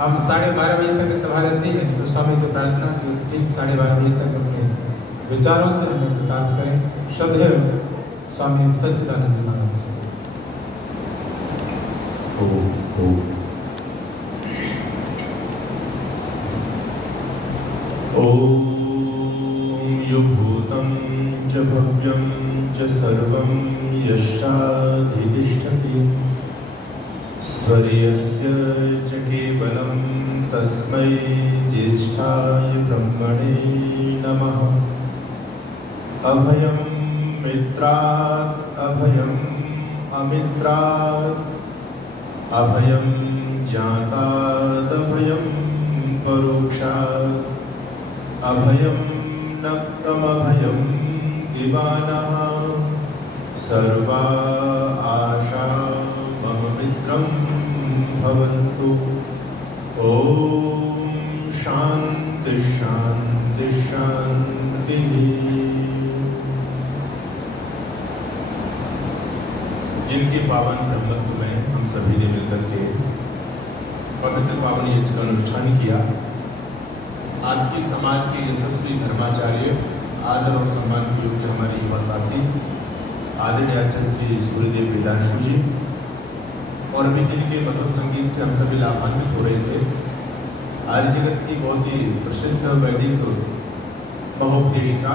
हम 12:30 बजे तक सभा रहती है, तो स्वामी से प्रार्थना कि ठीक 12:30 बजे तक अपने विचारों से हमें प्रदान करें। श्रद्धेय स्वामी सच्चिदानंद महाराज। ओम यो भूतं च भव्यं च सर्वं यश्चाधितिष्ठति स्वर्यस्य च केवलं तस्मै ज्येष्ठाय ब्रह्मणे नमः। अभयं मित्रात् अभयं अमित्रात् अभयं ज्ञातात् अभयं परोक्षात् अभयं नक्तमभयं दिवानः सर्वा आशा मम मित्रं भवन्तु। ओम शांति शांति शांति। जिनके पावन ब्रह्मत्व में हम सभी ने मिलकर के पवित्र पावन यज्ञ का अनुष्ठान किया, आपकी समाज के यशस्वी धर्माचार्य, आदर और सम्मान के योग्य हमारे युवा साथी आदरणीय आचार्य श्री सूर्यदेव वेदांशु जी, और अभी जिनके मधुर संगीत से हम सभी लाभान्वित हो रहे थे, आर्य जगत की बहुत ही प्रसिद्ध वैदिक महोपदेशिका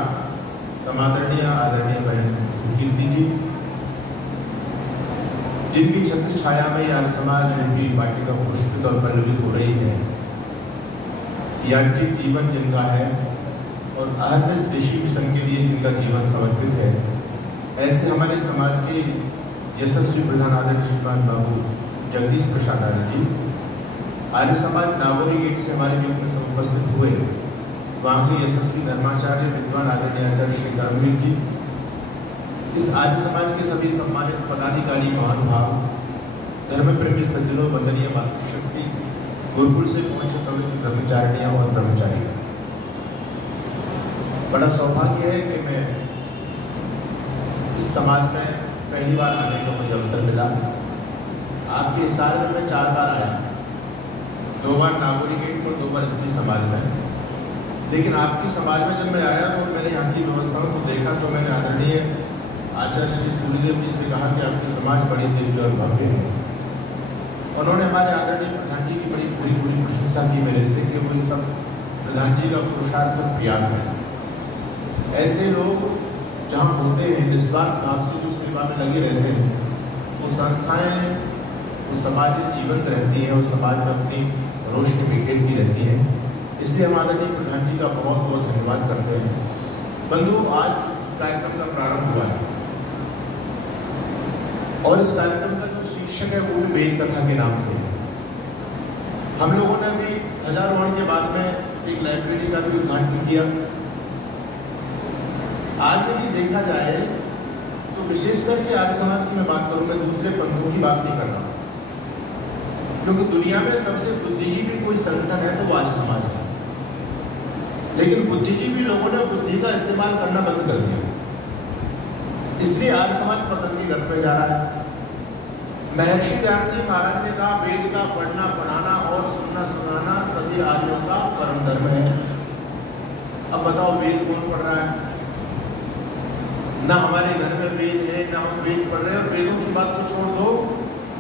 समादरणीय आदरणीय बहन सुकीर्ति जी, जिनकी छत्र छाया में आर्य समाज रूपी वाटिका पुष्पित और पल्लवित हो रही है। याज्ञिक जीवन जिनका है और अहर्निश ऋषि मिशन के लिए जिनका जीवन समर्पित है, ऐसे हमारे समाज के यशस्वी प्रधान आदरणीय श्रीमान बाबू जगदीश प्रसाद आर्य जी, आर्य समाज नागौरी गेट से हमारे बीच में उपस्थित हुए, वहाँ के यशस्वी धर्माचार्य विद्वान आदरणीय आचार्य श्री धर्मवीर जी, इस आर्य समाज के सभी सम्मानित पदाधिकारी, महानुभाव, धर्म प्रेमी सज्जनों, वंदनीय मातृशक्ति, गुरुकुल से पहुंचे पवित्र ब्रह्मचारिणियां और ब्रह्मचारी, बड़ा सौभाग्य है कि मैं इस समाज में पहली बार आने का मुझे अवसर मिला। आपके इशारे में मैं 4 बार आया, 2 बार नागौरी गेट और 2 बार स्त्री समाज में। लेकिन आपकी समाज में जब मैं आया तो मैंने यहाँ की व्यवस्थाओं को देखा, तो मैंने आदरणीय आचार्य श्री सूर्यदेव जी से कहा कि आपकी समाज बड़ी दिव्य और भव्य है। उन्होंने हमारे आदरणीय प्रधान जी की बड़ी पूरी प्रशंसा की मेरे से कि वो सब प्रधान जी का पुरुषार्थ और प्रयास है। ऐसे लोग जहाँ होते हैं, निस्वार्थ भाव से जो सेवा में लगे रहते हैं, वो संस्थाएं, वो समाजें जीवंत रहती हैं और समाज में अपनी रोशनी बिखेरती रहती है। इसलिए हम आदरणीय प्रधान जी का बहुत बहुत धन्यवाद करते हैं। बंधु, आज इस कार्यक्रम का प्रारंभ हुआ है और इस कार्यक्रम का जो शीर्षक है वो भी वेद कथा के नाम से है। हम लोगों ने अभी ध्वजारोहण के बाद में एक लाइब्रेरी का भी उद्घाटन किया। आज यदि देखा जाए तो विशेषकर कि आर्य समाज की मैं बात करूं, मैं दूसरे पंथों की बात नहीं कर रहा, क्योंकि दुनिया में सबसे बुद्धिजीवी कोई संगठन है तो वो आर्य समाज है। लेकिन बुद्धिजीवी लोगों ने बुद्धि का इस्तेमाल करना बंद कर दिया, इसलिए आर्य समाज पतन की गत में जा रहा है। महर्षि दयानंद जी महाराज ने कहा, वेद का पढ़ना पढ़ाना और सुनना सुनाना सभी आर्यों का परम धर्म है। अब बताओ, वेद कौन पढ़ रहा है? ना हमारे घर में वेद है, ना हम वेद पढ़ रहे हैं। और वेदों की बात तो छोड़ दो,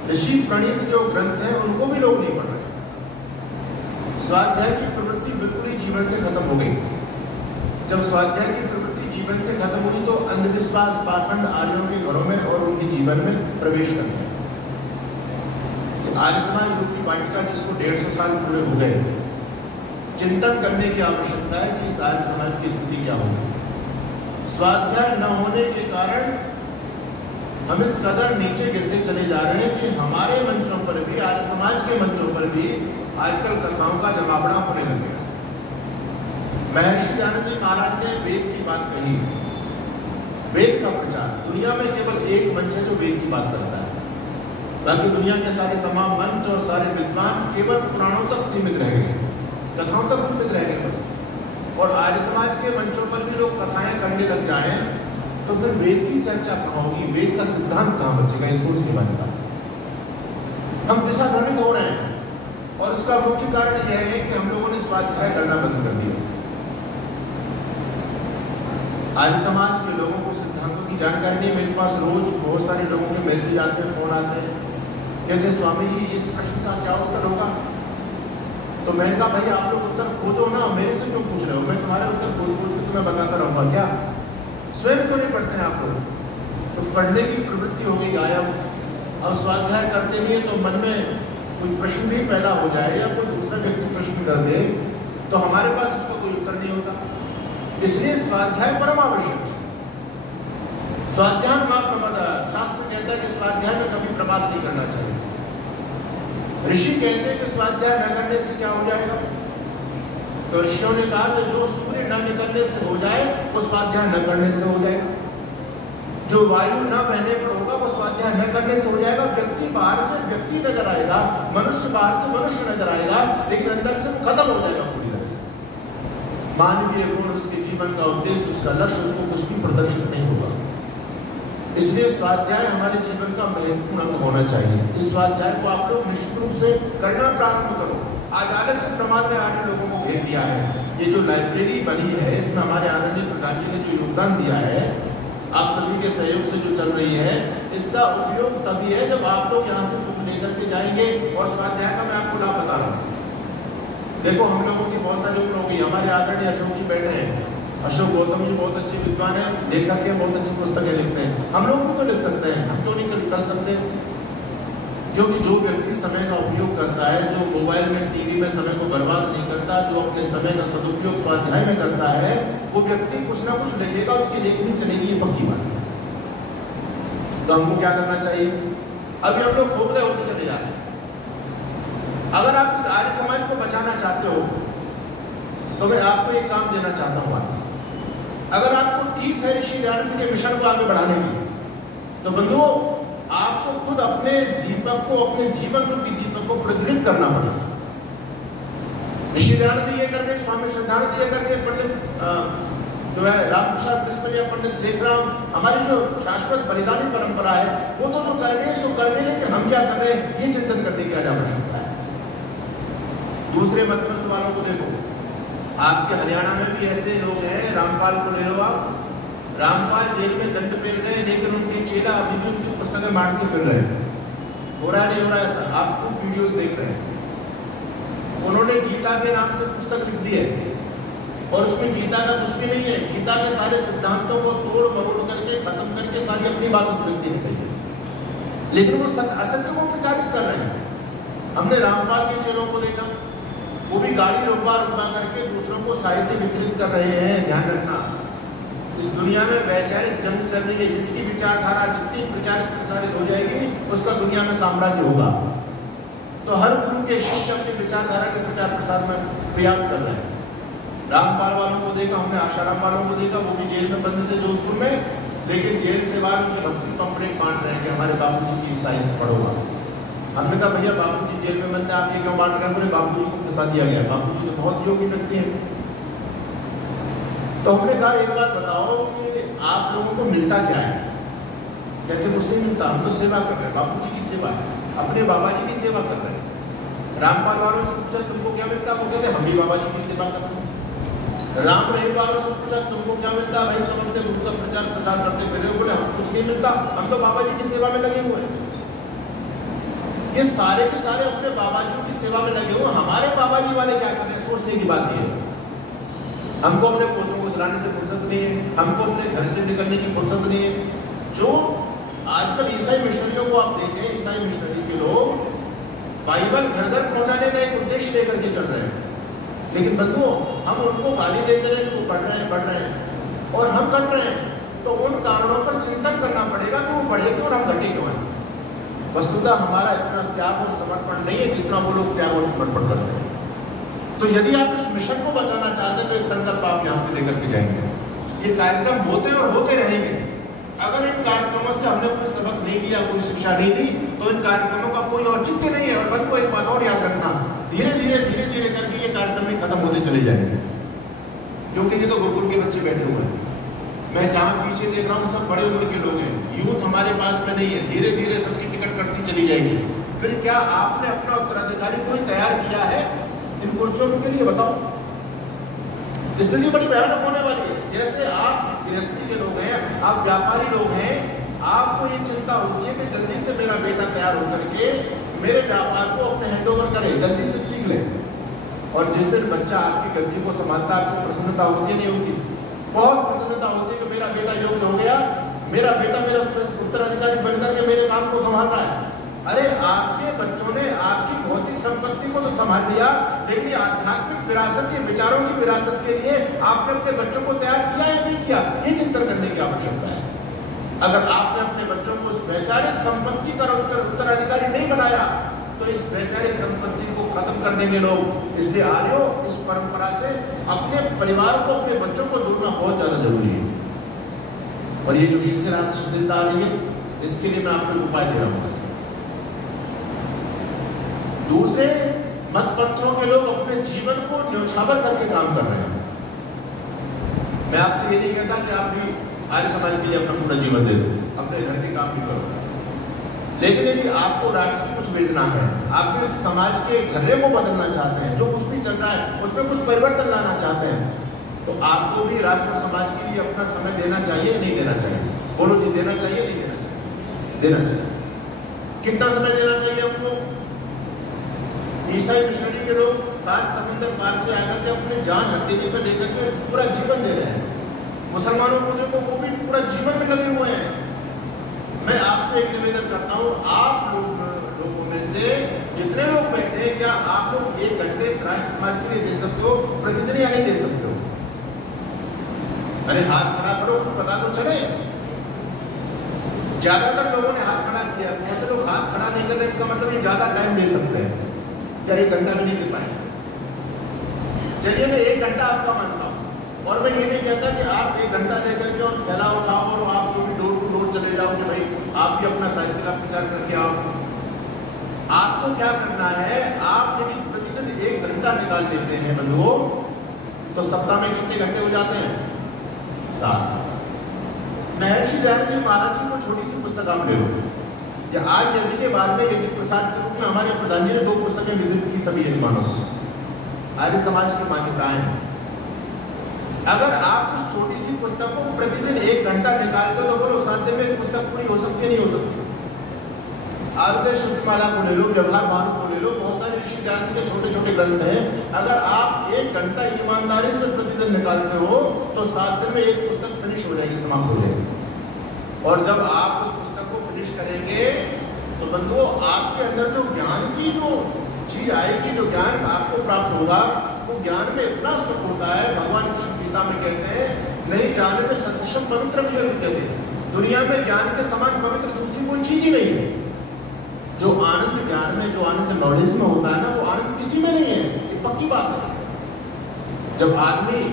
ऋषि प्रणीत जो ग्रंथ हैं उनको भी लोग नहीं पढ़ रहे। स्वाध्याय की प्रवृत्ति बिल्कुल ही जीवन से खत्म हो गई। जब स्वाध्याय की प्रवृत्ति जीवन से खत्म हुई तो अंधविश्वास, पाखंड आर्यों के घरों में और उनके जीवन में प्रवेश कर गया। आर्य समाज रूप की वाटिका जिसको 150 साल पूरे हो गए, चिंतन करने की आवश्यकता है कि इस आर्य समाज की स्थिति क्या होगी। स्वाध्याय न होने के कारण हम इस कदर नीचे गिरते चले जा रहे हैं कि हमारे मंचों पर भी, आर्य समाज के मंचों पर भी आजकल कथाओं का जमावड़ा होने लग गया। महर्षि दयानंद जी महाराज ने वेद की बात कही, वेद का प्रचार। दुनिया में केवल एक मंच है जो वेद की बात करता है, बाकी दुनिया के सारे तमाम मंच और सारे विद्वान केवल पुराणों तक सीमित रह गए, कथाओं तक सीमित रह गए बस। और आर्य समाज के मंचों पर भी लोग कथाएं करने लग जाएं तो फिर वेद की चर्चा कहाँ होगी, वेद का सिद्धांत कहाँ बचेगा? ये सोचने वाली बात। हम दिशा भ्रमित हो रहे हैं और उसका मुख्य कारण यह है कि हम लोगों ने स्वाध्याय करना बंद कर दिया। आर्य समाज के लोगों को सिद्धांतों की जानकारी नहीं। मेरे पास रोज बहुत सारे लोगों के मैसेज आते हैं, फोन आते हैं, कहते स्वामी जी इस प्रश्न का क्या उत्तर होगा। तो मैंने कहा भाई आप लोग उत्तर खोजो ना, मेरे से क्यों पूछ रहे हो? मैं तुम्हारे उत्तर खोज खोज के तुम्हें बताता रहूँगा क्या? स्वयं तो नहीं पढ़ते हैं आप लोग, तो पढ़ने की प्रवृत्ति हो गई गायब। अब स्वाध्याय करते नहीं है तो मन में कोई प्रश्न भी पैदा हो जाए या कोई दूसरा व्यक्ति प्रश्न कर दे तो हमारे पास उसका कोई उत्तर नहीं होता। इसलिए स्वाध्याय परम आवश्यक है। स्वाध्याय शास्त्र कहता है कि स्वाध्याय में कभी प्रमाद नहीं करना चाहिए। ऋषि कहते हैं कि स्वाध्याय न करने से क्या हो जाएगा? तो ऋषियों ने कहा कि जो सूर्य न निकलने से हो जाए वो स्वाध्याय न करने से हो जाएगा, जो वायु न बहने पर होगा वो स्वाध्याय न करने से हो जाएगा। व्यक्ति बाहर से व्यक्ति नजर आएगा, मनुष्य बाहर से मनुष्य नजर आएगा, लेकिन अंदर से खत्म हो जाएगा पूरी तरह से। मानवीय गुण, उसके जीवन का उद्देश्य, उसका लक्ष्य, उसको कुछ भी प्रदर्शित नहीं होगा। इसलिए स्वाध्याय हमारे जीवन का महत्वपूर्ण अंग होना चाहिए। इस स्वाध्याय को आप लोग निश्चित रूप से करना प्रारंभ करो। आज आलस्य प्रमाद में आने लोगों को घेर दिया है। ये जो लाइब्रेरी बनी है इसमें हमारे आदरणीय प्रधान जी ने जो योगदान दिया है, आप सभी के सहयोग से जो चल रही है, इसका उपयोग तभी है जब आप लोग यहाँ से बुक लेकर के जाएंगे। और स्वाध्याय का मैं आपको लाभ बता रहा हूँ। देखो हम लोगों की बहुत सारी उम्र हो गई। हमारे आदरणीय अशोक जी बैठे हैं, अशोक गौतम जी बहुत अच्छे विद्वान हैं, लेखक हैं, बहुत अच्छी पुस्तकें लिखते हैं। हम लोग भी तो लिख सकते हैं, हम क्यों नहीं कर सकते? क्योंकि जो व्यक्ति समय का उपयोग करता है, जो मोबाइल में टीवी में समय को बर्बाद नहीं करता, जो अपने समय का सदुपयोग स्वाध्याय में करता है, वो व्यक्ति कुछ ना कुछ लिखेगा, उसकी लेखनी चलेगी, ये पक्की बात है। तो हमको क्या करना चाहिए? अभी हम लोग खोखले होते चले जा रहे हैं। अगर आप इस आर्य समाज को बचाना चाहते हो तो मैं आपको एक काम देना चाहता हूँ आज। अगर आपको 30 है ऋषि दयानंद के मिशन को आगे बढ़ाने की, तो बंधुओं आपको खुद अपने दीपक को, अपने जीवन रूपी दीपक को प्रज्वलित करना पड़ेगा। ऋषि दयानंद ये करके, स्वामी श्रद्धानंद ये करके, पंडित जो है रामप्रसाद मिश्र या पंडित लेखराम, हमारी जो शाश्वत बलिदानी परंपरा है, वो तो जो कर रहे हैं सो कर रहे हैं, लेकिन हम क्या कर रहे हैं ये चिंतन करने की आज आवश्यकता है। दूसरे मतपंथ वालों को देखो, आपके हरियाणा में भी ऐसे लोग हैं। रामपाल को ले लो आप, रामपाल जेल में दंड पेल रहे हैं, लेकिन उनके चेला अभी भी उनकी पुस्तकें बांटते फिर रहे हैं। हो रहा नहीं हो रहा ऐसा? आप खूब वीडियोस देख रहे हैं। उन्होंने गीता के नाम से पुस्तक लिख दी है और उसमें गीता का कुछ भी नहीं है। गीता के सारे सिद्धांतों को तोड़ मरोड़ करके खत्म करके सारी अपनी बात उस व्यक्ति ने कही है, लेकिन वो असत्य को प्रचारित कर रहे हैं। हमने रामपाल के चेलों को देखा, वो भी गाड़ी रुकवा करके दूसरों को साहित्य वितरित कर रहे हैं। ध्यान रखना, इस दुनिया में वैचारिक जंग चल रही है। जिसकी विचारधारा जितनी प्रचारित प्रसारित हो जाएगी, उसका दुनिया में साम्राज्य होगा। तो हर गुरु के शिष्य अपनी विचारधारा के प्रचार प्रसार में प्रयास कर रहे हैं। रामपाल वालों को देखा हमने, आशाराम वालों को देखा, वो भी जेल में बंद थे जोधपुर में, लेकिन जेल से बाहर उनके भक्ति पंपलेट बांट रहे हैं कि हमारे बाबूजी की साहित्य पढ़ोगा। हमने कहा भैया बाबूजी जेल में बंद है, आप ये क्यों बांट रहे हैं? बोले बाबूजी को फंसा दिया गया। बाबूजी तो बहुत योगी व्यक्ति हैं। तो हमने कहा एक बात बताओ कि आप लोगों को मिलता क्या है? कहते कुछ नहीं मिलता, हम तो सेवा कर रहे हैं, बाबूजी की सेवा, अपने बाबा जी की सेवा कर रहे हैं। रामपाल वालों से पूछा तुमको क्या मिलता? वो कहते हम भी बाबा जी की सेवा कर रहे हैं। राम रहीम वालों से पूछा तुमको क्या मिलता? भाई तुम अपने गुरु का प्रचार प्रसार करते फिर। बोले हम कुछ नहीं मिलता, हम तो बाबा जी की सेवा में लगे हुए हैं। ये सारे के सारे अपने बाबा जी की सेवा में लगे हुए। हमारे बाबा जी वाले क्या कर रहे हैं? सोचने की बात ये है। हमको अपने पोतों को जलाने से फुर्सत नहीं है, हमको अपने घर से निकलने की फुर्सत नहीं है। जो आजकल ईसाई मिशनरियों को आप देखें, ईसाई मिशनरी के लोग बाइबल घर घर पहुंचाने का एक उद्देश्य लेकर के चल रहे हैं, लेकिन बंधुओं हम उनको गाली देते रहे कि वो पढ़ रहे हैं और हम कर रहे हैं। तो उन कारणों पर चिंतन करना पड़ेगा कि वो पढ़े क्यों और हम घटे क्यों हैं। वस्तुतः हमारा इतना त्याग और समर्पण नहीं है जितना वो लोग त्याग और समर्पण करते हैं। तो यदि आप इस मिशन को बचाना चाहते हैं तो इस संकल्प आप यहाँ से लेकर के जाएंगे। ये कार्यक्रम होते और होते रहेंगे। अगर इन कार्यक्रमों से हमने कोई सबक नहीं लिया, कोई शिक्षा नहीं दी, तो इन कार्यक्रमों का कोई औचित्य नहीं है। और मन को एक बात और याद रखना, धीरे धीरे करके ये कार्यक्रम भी खत्म होते चले जाएंगे, क्योंकि ये तो गुरुकुल के बच्चे बैठे हुए हैं। मैं जहाँ पीछे देख रहा हूँ सब बड़े उम्र के लोग हैं, यूथ हमारे पास में नहीं है। धीरे धीरे सबकी टिकट कटती चली जाएगी। फिर क्या आपने अपना उत्तराधिकारी कोई तैयार किया है? कुर्सियों के लिए? बताओ, स्थिति बड़ी भयानक होने वाली है। जैसे आप गृहस्थी के लोग हैं, आप व्यापारी लोग हैं, आपको ये चिंता होती है कि जल्दी से मेरा बेटा तैयार होकर के मेरे व्यापार को अपने हैंडओवर करे, जल्दी से सीख ले। और जिस दिन बच्चा आपकी गद्दी को संभालता है, आपको प्रसन्नता होती है नहीं होती? बहुत प्रसन्नता होती है कि मेरा बेटा योग्य हो गया, मेरा बेटा मेरा उत्तराधिकारी बनकर के मेरे काम को संभाल रहा है। अरे आपके बच्चों ने आपकी भौतिक संपत्ति को तो संभाल लिया, लेकिन ये आध्यात्मिक विरासत, ये विचारों की विरासत के लिए आपने अपने बच्चों को तैयार किया या नहीं किया, ये चिंतन करने की आवश्यकता है। अगर आपने अपने बच्चों को उस वैचारिक संपत्ति का उत्तराधिकारी नहीं बनाया, तो इस वैचारिक संपत्ति को खत्म कर देंगे लोग। इसलिए आर्यों, इस परंपरा से अपने परिवार को, अपने बच्चों को जोड़ना बहुत ज्यादा जरूरी है। और ये जो शिथिलता आ रही है, इसके लिए मैं आपको उपाय दे रहा हूँ। दूसरे मत पत्रों के लोग अपने जीवन को न्योछावर करके काम कर रहे हैं। मैं आपसे ये नहीं कहता कि आप भी आर्य समाज के लिए अपना पूरा जीवन दे दो, अपने घर के काम भी करो, लेकिन यदि आपको राष्ट्र की कुछ वेदना है, आप इस समाज के घर्रे को बदलना चाहते हैं, जो कुछ भी चल रहा है उसमें कुछ परिवर्तन लाना चाहते हैं, तो आपको भी राष्ट्र और समाज के लिए अपना समय देना चाहिए, नहीं देना चाहिए? बोलो जी, देना चाहिए नहीं देना चाहिए? देना चाहिए। कितना समय देना चाहिए हमको? ईसाई मिशनरी के लोग 7 समुद्र पार से आकर के अपने जान हथेली पर लेकर के पूरा जीवन दे रहे हैं। मुसलमानों को देखो, वो भी पूरा जीवन में लगे हुए हैं। मैं आपसे एक निवेदन करता हूँ, आप लोगों में से जितने लोग बैठे हैं, क्या आप लोग 1 घंटे राष्ट्र समाज के लिए दे सकते हो प्रतिदिन या नहीं दे सकते हो? अरे हाथ खड़ा करो, कुछ पता तो चले। ज्यादातर लोगों ने हाथ खड़ा किया, ऐसे लोग हाथ खड़ा नहीं कर रहे, इसका मतलब ये ज्यादा टाइम दे सकते हैं। क्या 1 घंटा भी नहीं दे पाएंगे? चलिए मैं 1 घंटा आपका मानता हूँ, और मैं ये नहीं कहता कि आप 1 घंटा लेकर के और थैला उठाओ और आप जो भी डोर टू डोर चले जाओ कि भाई आप भी अपना साहित्य का प्रचार करके आओ। आपको क्या करना है, आप यदि प्रतिदिन 1 घंटा निकाल देते हैं बंधुओं, तो सप्ताह में कितने घंटे हो जाते हैं? 7। महर्षि दयानंद जी महाराज की को छोटी सी पुस्तक आप ले लो, या आज यज्ञ के बाद में यज्ञ प्रसाद के रूप में हमारे प्रधान जी ने 2 पुस्तकें वितरित की सभी यजमानों को, आर्य समाज की मान्यताएं। अगर आप उस छोटी सी पुस्तक को प्रतिदिन 1 घंटा निकालते हो, तो बोलो 7 दिन में पुस्तक पूरी हो सकती है नहीं हो सकती? आरती शुद्धमाला को ले लो, व्यवहार भानु को ले लो, बहुत सारे ऋषि दयानंद के छोटे छोटे ग्रंथ हैं। अगर आप 1 घंटा ईमानदारी से प्रतिदिन निकालते हो, तो 7 दिन में एक पुस्तक फिनिश हो जाएगी, समाप्त हो जाएगी। और जब आप उस पुस्तक को फिनिश करेंगे, तो बंधुओं आपके अंदर जो ज्ञान की जो चीज आएगी, जो ज्ञान आपको प्राप्त होगा, वो ज्ञान में इतना सुख होता है। भगवान कृष्ण गीता में कहते हैं, नहीं जाने में सदृशम पवित्र विद्यते। दुनिया में ज्ञान के समान पवित्र दूसरी कोई चीज ही नहीं है। जो आनंद ज्ञान में, जो आनंद नॉलेज में होता है ना, वो आनंद किसी में नहीं है, ये पक्की बात है। जब आदमी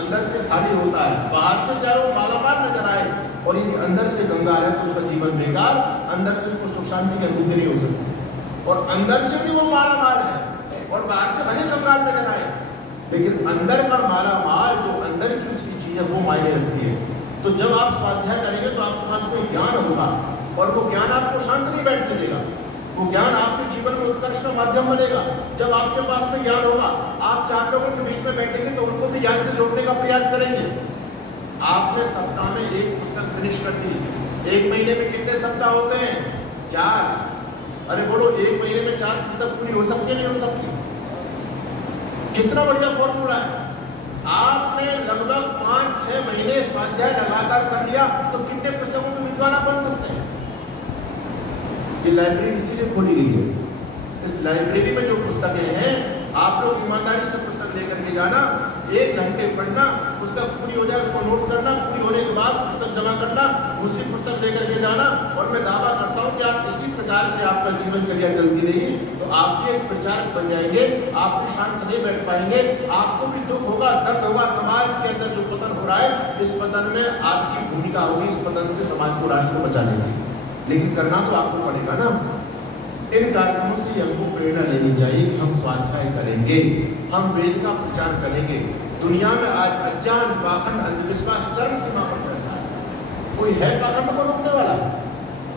अंदर से खाली होता है, बाहर से चाहे वो मालामाल नजर आए, और यदि अंदर से गंगा है तो उसका जीवन बेकार, अंदर से उसको सुख शांति की अनुभूति नहीं हो सकती। और अंदर से भी वो मालामाल है और बाहर से भले कंगाल नजर आए, लेकिन अंदर का मालामाल, जो अंदर की उसकी चीज है, वो मायने रखती है। तो जब आप स्वाध्याय करेंगे तो आपके पास कोई ज्ञान होगा, और वो ज्ञान आपको शांत नहीं बैठने देगा, वो ज्ञान आपके जीवन में उत्कर्ष का माध्यम बनेगा। जब आपके पास में ज्ञान होगा, आप 4 लोगों के बीच में बैठेंगे तो उनको भी ज्ञान से जोड़ने का प्रयास करेंगे। आपने सप्ताह में 1 पुस्तक फिनिश कर दी, 1 महीने में कितने सप्ताह हो गए? 4। अरे बोलो, 1 महीने में 4 पुस्तक पूरी हो सकती है नहीं हो सकती? कितना बढ़िया फॉर्मूला है। आपने लगभग 5-6 महीने स्वाध्याय लगातार कर लिया, तो कितने पुस्तकों के विद्वान आप बन सकते हैं? ये लाइब्रेरी इसीलिए खोली गई है। इस लाइब्रेरी में जो पुस्तकें हैं, आप लोग ईमानदारी से पुस्तक लेकर के जाना, 1 घंटे पढ़ना, पुस्तक पूरी हो जाए उसको नोट करना, पूरी होने के बाद पुस्तक जमा करना, दूसरी पुस्तक लेकर के जाना। और मैं दावा करता हूँ कि आप इसी प्रकार से आपका जीवनचर्या चलती रही, तो आप भी एक प्रचारक बन जाएंगे। आप भी शांत नहीं बैठ पाएंगे, आपको भी दुख होगा, दर्द होगा। समाज के अंदर जो पतन हो रहा है, इस पतन में आपकी भूमिका होगी, इस पतन से समाज को, राष्ट्र को बचाने की। लेकिन करना तो आपको पड़ेगा ना। इन कार्यक्रमों से हमको प्रेरणा लेनी चाहिए कि हम स्वाध्याय करेंगे, हम वेद का प्रचार करेंगे। दुनिया में आज अज्ञान, पाखंड, अंधविश्वास चरम सीमा पर चल रहा है। कोई है पाखंड को रोकने वाला?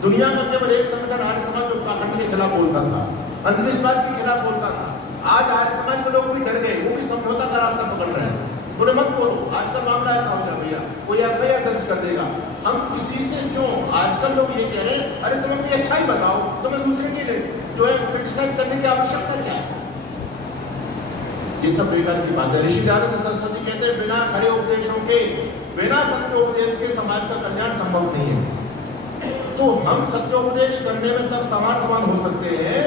दुनिया का केवल एक संगठन आर्य समाज जो पाखंड के खिलाफ बोलता था, अंधविश्वास के खिलाफ बोलता था। आज आर्य समाज के लोग भी डर गए, वो भी समझौता का रास्ता पकड़ रहे हैं। बोले मत बोलो, आजकल मामला ऐसा हो गया भैया, कोई FIR दर्ज कर देगा। हम किसी से क्यों, आजकल लोग ये कह रहे हैं अरे तुम अपनी अच्छा ही बताओ, तुम्हें दूसरे के जो है क्रिटिसाइज करने की आवश्यकता क्या है। ये सब बेकार की बात है। ऋषि दयानंद सरस्वती कहते हैं बिना खरे उपदेशों के, बिना सत्योपदेश के समाज का कल्याण संभव नहीं है। तो हम सत्योपदेश करने में तब सामर्थ्यवान हो सकते हैं,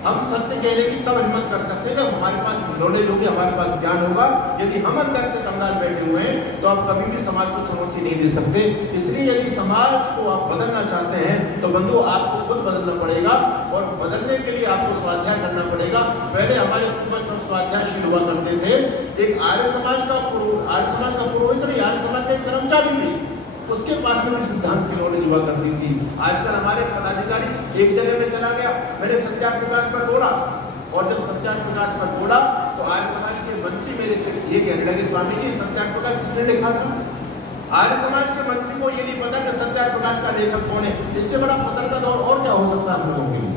हम सत्य कहने की तब हिम्मत कर सकते हैं जब हमारे पास नॉलेज होगी, हमारे पास ज्ञान होगा। यदि हम अंदर से कंगाल बैठे हुए हैं तो आप कभी भी समाज को चुनौती नहीं दे सकते। इसलिए यदि समाज को आप बदलना चाहते हैं तो बंधु आपको खुद बदलना पड़ेगा, और बदलने के लिए आपको स्वाध्याय करना पड़ेगा। पहले हमारे पूर्वज सब स्वाध्यायशील हुआ करते थे। एक आर्य समाज का पुरोहित नहीं, आर्य समाज का एक कर्मचारी भी, उसके पास में भी सिद्धांत की नॉलेज हुआ करती थी। आजकल हमारे पदाधिकारी एक जगह में चला गया, मैंने सत्याग्रह प्रकाश पर बोला, और जब सत्याग्रह प्रकाश पर बोला तो आर्य समाज के मंत्री मेरे से ये कहने लगे स्वामी जी सत्याग्रह प्रकाश किसने लिखा था। आर्य समाज के मंत्री को ये नहीं पता कि सत्याग्रह प्रकाश का लेखक कौन है। इससे बड़ा पतन का दौर और क्या हो सकता है हम लोगों के लिए।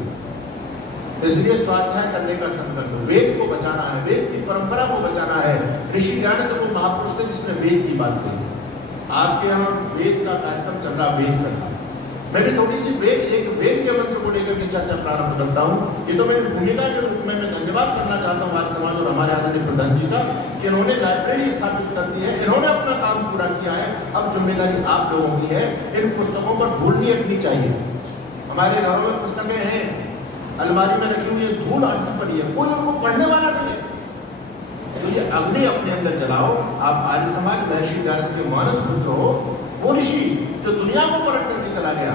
इसलिए स्वाध्याय करने का संकल्प, वेद को बचाना है, वेद की परंपरा को बचाना है। ऋषि दयानंद वो महापुरुष थे जिसने वेद की बात कही। आपके यहाँ वेद का कार्यक्रम चल रहा, वेद कथा, मैं भी थोड़ी सी एक वेद के मंत्र को लेकर के चर्चा प्रारंभ करता हूँ। ये तो मेरी भूमिका के रूप में मैं धन्यवाद करना चाहता हूँ आर्य समाज और हमारे आदरणीय प्रधान जी का कि इन्होंने लाइब्रेरी स्थापित कर दी है, इन्होंने अपना काम पूरा किया है। अब जिम्मेदारी आप लोगों की है, इन पुस्तकों पर धूल नहीं अटनी चाहिए। हमारे घरों में पुस्तकें हैं, अलमारी में रखी हुई है, धूल अटकी पड़ी है, कोई उनको पढ़ने वाला नहीं है। तो ये अग्नि अपने अंदर जलाओ। आप आर्य समाज महर्षि दयानंद के मानस पुत्र हो, वो ऋषि जो दुनिया को पलट करके चला गया।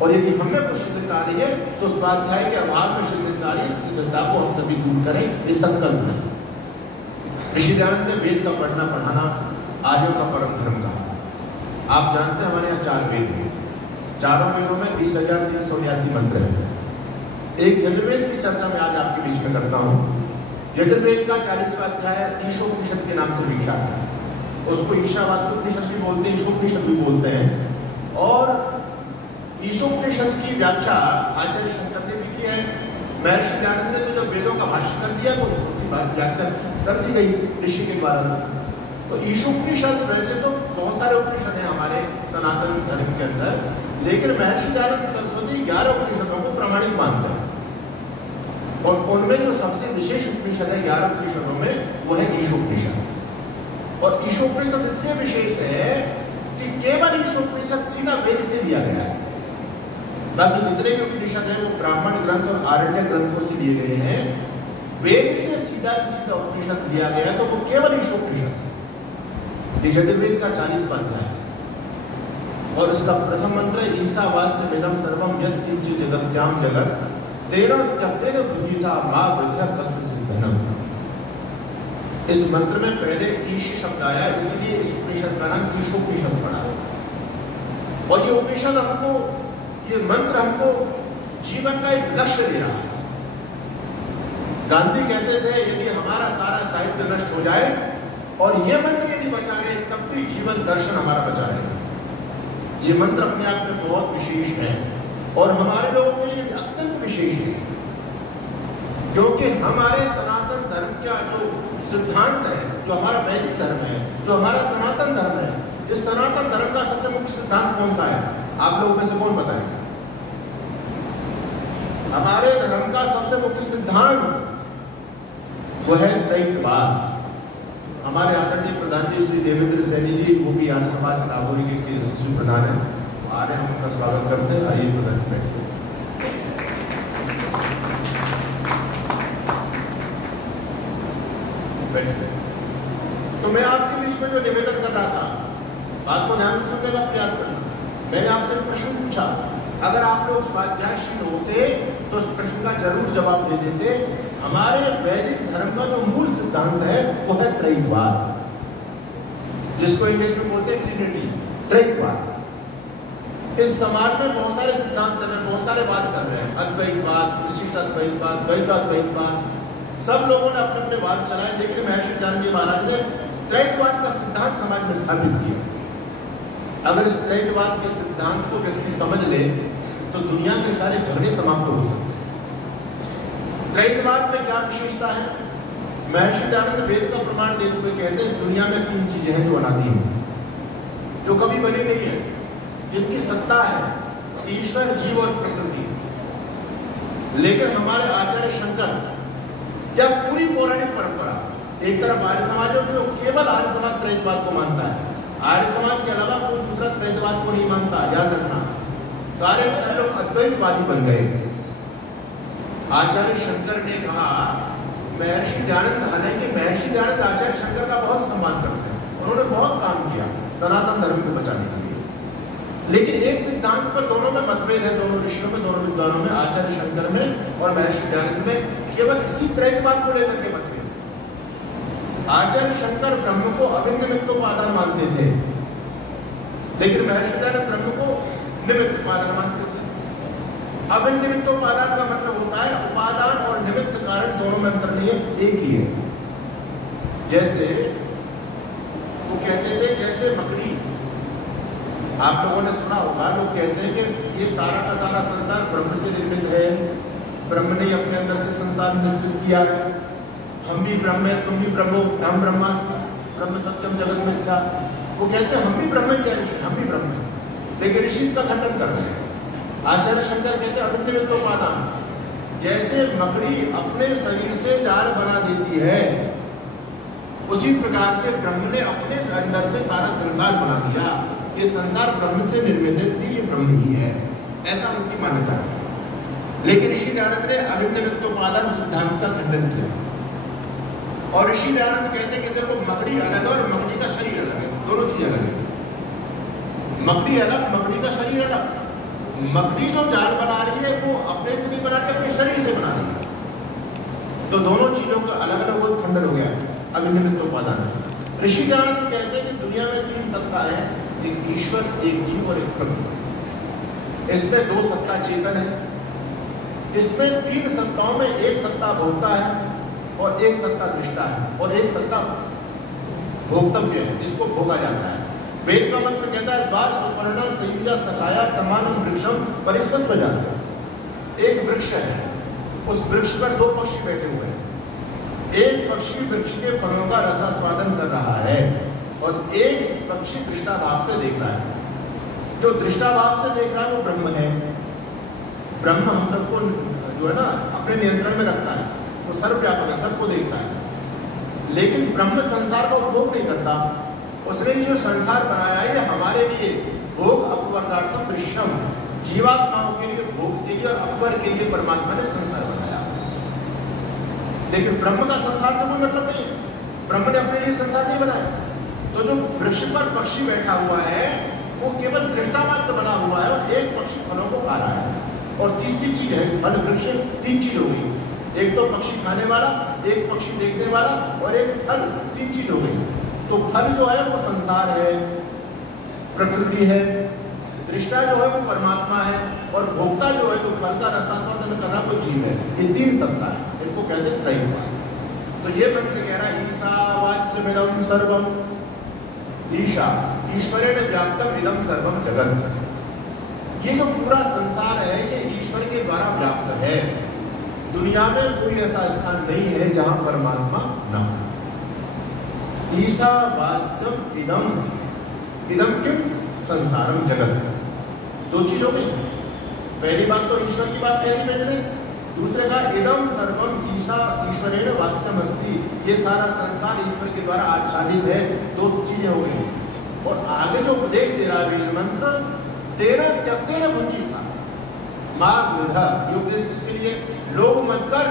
और यदि हमें कुछ शिथिलता आ रही है तो स्वाध्याय के अभाव में शिथिलता आ रही है, शिथिलता को हम सभी दूर करें, इस संकल्प में। ऋषि दयानंद ने वेद का पढ़ना पढ़ाना आर्यों का परम धर्म कहा। आप जानते हैं हमारे यहाँ 4 वेद हैं, चारों वेदों में 20,389 मंत्र है। एक यजुर्वेद की चर्चा मैं आज आपके बीच में करता हूँ। यजुर्वेद का 40वां अध्याय ईशोपनिषद के नाम से विख्यात है। उसको ईशावास्योपनिषद भी बोलते हैं, ईशोपनिषद भी बोलते हैं। और ईशोपनिषद की व्याख्या आचार्य शंकर ने भी की है। महर्षि दयानंद ने तो जब वेदों का भाष्य कर दिया तो उसकी व्याख्या कर दी गई ऋषि के द्वारा। तो ईशोपनिषद वैसे तो बहुत सारे उपनिषद हैं हमारे सनातन धर्म के अंदर, लेकिन महर्षि दयानंद सरस्वती 11 उपनिषदों को प्रामाणिक मानते हैं। और उनमें जो सबसे विशेष उपनिषद है 11 उपनिषदों में, वो है ईशोपनिषद। और ईशोपनिषद इसलिए विशेष है कि केवल ईशोपनिषद सीधा वेद से लिया गया है। बाकी जितने भी उपनिषद हैं वो ब्राह्मण ग्रंथ और आरण्य ग्रंथों से लिए गए हैं। वेद से सीधा उपनिषद लिया गया तो वो केवल ईशोपनिषद। यजुर्वेद का 40वां अध्याय है और इसका प्रथम मंत्र है ईशावास्य वेदम सर्वम यत् किंचित् जगत्याम जगत् तेन त्यक्तेन बुद्धिता मागधः कस्य सिद्धनम। इस मंत्र में पहले ईश शब्द आया, इसलिए इस उपनिषद का नाम ईशोपनिषद पड़ा। और ये उपनिषद हमको, ये मंत्र हमको जीवन का एक लक्ष्य दे रहा है। गांधी कहते थे यदि हमारा सारा साहित्य नष्ट हो जाए और ये मंत्र यदि बचा रहे तब भी जीवन दर्शन हमारा बचा रहे। ये मंत्र अपने आप में बहुत विशेष है और हमारे लोगों के लिए अत्यंत विशेष है, क्योंकि हमारे सनातन धर्म का जो सिद्धांत है, जो हमारा वैदिक धर्म है, जो हमारा सनातन धर्म है, इस सनातन धर्म का सबसे मुख्य सिद्धांत कौन सा है? आप लोगों में से कौन बताएगा? हमारे धर्म का सबसे मुख्य सिद्धांत वो है त्रैकवाद। हमारे आदरणीय प्रधान जी श्री देवेंद्र सैनी जी, वो भी आर्य समाज नागौरी के यशस्वी प्रधान है, आ रहे हैं, उनका स्वागत करते हैं। आइए प्रधान बैठिए। तो मैं आपके बीच में जो निवेदन कर रहा था, बात को ध्यान से सुनने का प्रयास करना। मैंने आपसे प्रश्न पूछा, अगर आप लोग स्वाध्यायशील होते तो उस प्रश्न का जरूर जवाब दे देते। हमारे वैदिक धर्म का जो मूल सिद्धांत है वो है त्रैकवाद, जिसको इंग्लिश में बोलते हैं ट्रिनिटी, त्रैकवाद। इस समाज में बहुत सारे सिद्धांत चल रहे हैं, बहुत सारे बात चल रहे हैं, अद्वैतवाद, विशिष्ट अद्वैतवाद, द्वैताद्वैतवाद, सब लोगों ने अपने अपने वाद चलाए। लेकिन महर्षि दयानंद जी महाराज ने त्रैकवाद का सिद्धांत समाज में स्थापित किया। अगर इस त्रैकवाद के सिद्धांत को व्यक्ति समझ ले तो दुनिया के सारे झगड़े समाप्त हो सकते हैं। त्रैकवाद में क्या विशेषता है? महर्षि दयानंद वेद का प्रमाण देते हुए कहते हैं इस दुनिया में 3 चीजें हैं जो अनादि हैं, जो कभी बनी नहीं है, जिनकी सत्ता है ईश्वर, जीव और प्रकृति। लेकिन हमारे आचार्य शंकर या पूरी पौराणिक परंपरा, एक तरफ आर्य समाज है जो केवल आर्य समाज त्रैतवाद को मानता है, आर्य समाज के अलावा कोई दूसरा त्रैतवाद को नहीं मानता। याद रखना, सारे लोग अद्वैतवादी बन गए। आचार्य शंकर ने कहा, महर्षि दयानंद, हालांकि महर्षि दयानंद आचार्य शंकर का बहुत सम्मान करते हैं, उन्होंने बहुत काम किया सनातन धर्म को बचाने के लिए, लेकिन एक सिद्धांत पर दोनों में मतभेद है, दोनों ऋषियों में, दोनों विद्वानों में, आचार्य शंकर में और महर्षि दयानंद में केवल इसी त्रैतवाद को लेकर के मतभेद। आचार्य शंकर ब्रह्म को अभिन्न निमित्तोपादान मानते थे, लेकिन महर्षि दयानंद ब्रह्म को निमित्त उपादान मानते थे। अभिन्न निमित्तोपादान का मतलब होता है उपादान और निमित्त कारण दोनों में अंतर नहीं है, एक ही है। जैसे वो कहते थे, जैसे मकड़ी, आप लोगों ने सुना होगा, लोग कहते हैं कि ये सारा का सारा संसार ब्रह्म से निर्मित है, ब्रह्म ने अपने अंदर से संसार निश्चित किया है, हम भी ब्रह्म है, तुम भी ब्रह्म हो, हम ब्रह्मास्मि ब्रह्म सत्यम जगत मिथ्या। वो कहते हैं हम भी ब्रह्म है, क्या ऋषि, हम भी ब्रह्म है, लेकिन ऋषि इसका खंडन कर रहे हैं। आचार्य शंकर कहते हैं अभिन्न निमित्तोपादान, जैसे मकड़ी अपने शरीर से जाल बना देती है, उसी प्रकार से ब्रह्म ने अपने अंदर से सारा संसार बना दिया। ये संसार ब्रह्म से निर्मित है, इसलिए ये ब्रह्म ही है, ऐसा उनकी मान्यता है। लेकिन ऋषि दयानंद ने अभिन्न निमित्तोपादान सिद्धांत का खंडन किया और ऋषि दयानंद कहते हैं कि देखो मकड़ी अलग है और मकड़ी का शरीर अलग है, दोनों चीजें अलग है। मकड़ी अलग, मकड़ी का शरीर अलग। मकड़ी जो जाल बना रही है वो अपने से नहीं बना रही, अपने शरीर से बना रही है, तो दोनों चीजों का अलग अलग वो खंडन हो गया, अभिन्न निमित्तोपादान। ऋषि दयानंद कहते हैं कि दुनिया में 3 सत्ता है, एक ईश्वर, एक जीव और एक प्रकृति। इसमें 2 सत्ता चेतन है, इसमें 3 सत्ताओं में एक सत्ता भोक्ता है और एक सत्ता दृष्टा है और एक सत्ता भोक्तव्य है, जिसको भोगा जाता है। वेद का मंत्र कहता है द्वा सुपर्णा संयुजा सखाया समानम वृक्षम परिस्वस प्रजाता। एक वृक्ष है, उस वृक्ष पर 2 पक्षी बैठे हुए हैं, एक पक्षी वृक्ष के फलों का रसास्वादन कर रहा है और एक पक्षी दृष्टा भाव से देख रहा है। जो दृष्टा भाव से देख रहा है वो ब्रह्म है। ब्रह्म हम सबको जो है ना अपने नियंत्रण में रखता है, वो सर्वव्यापक है, सबको देखता है, लेकिन ब्रह्म संसार का उपभोग नहीं करता। उसने जो संसार बनाया है ये हमारे लिए भोग अपवर्गार्थम दृश्यम, जीवात्माओं के लिए भोग के लिए और अपवर के लिए परमात्मा ने संसार बनाया। लेकिन ब्रह्म का संसार का कोई मतलब नहीं है, ब्रह्म ने अपने लिए संसार नहीं बनाया। तो जो वृक्ष पर पक्षी बैठा हुआ है वो केवल दृष्टा मात्र बना हुआ है और एक पक्षी फलों को खा रहा है। और तीसरी चीज है फल वृक्ष, 3 चीज हो गई, एक तो पक्षी खाने वाला, एक पक्षी देखने वाला और एक फल, 3 चीज हो गई। तो फल जो है वो संसार है, प्रकृति है, दृष्टा जो है वो परमात्मा है और भोक्ता जो है तो फल का रसास्वादन करना वो जीव है। ये 3 सत्ता है, इनको कहते हैं त्रैतवाद। तो ये मंत्र कह रहा है ईशावास्यमिदं सर्वम, ईशा ईश्वरेण व्याप्तम इदं सर्वम जगत। ये जो पूरा संसार है ये ईश्वर के द्वारा व्याप्त है। दुनिया में कोई ऐसा स्थान नहीं है जहां परमात्मा न हो। ईशावास्यम इदम, इदम किम संसारम जगत। 2 चीज हो गई, पहली बात तो ईश्वर की बात पहली पेज में, दूसरे का इदम सर्वम ईशा ईश्वरेण वास्यम अस्ति, ये सारा संसार ईश्वर के द्वारा आच्छादित है। 2 चीजें हो गई। और आगे जो उपदेश दे रहा है वेद मंत्र, तेरा त्यक्तेन भुंजी था मां गृधा, ये उपदेश किसके लिए? लोग मत कर,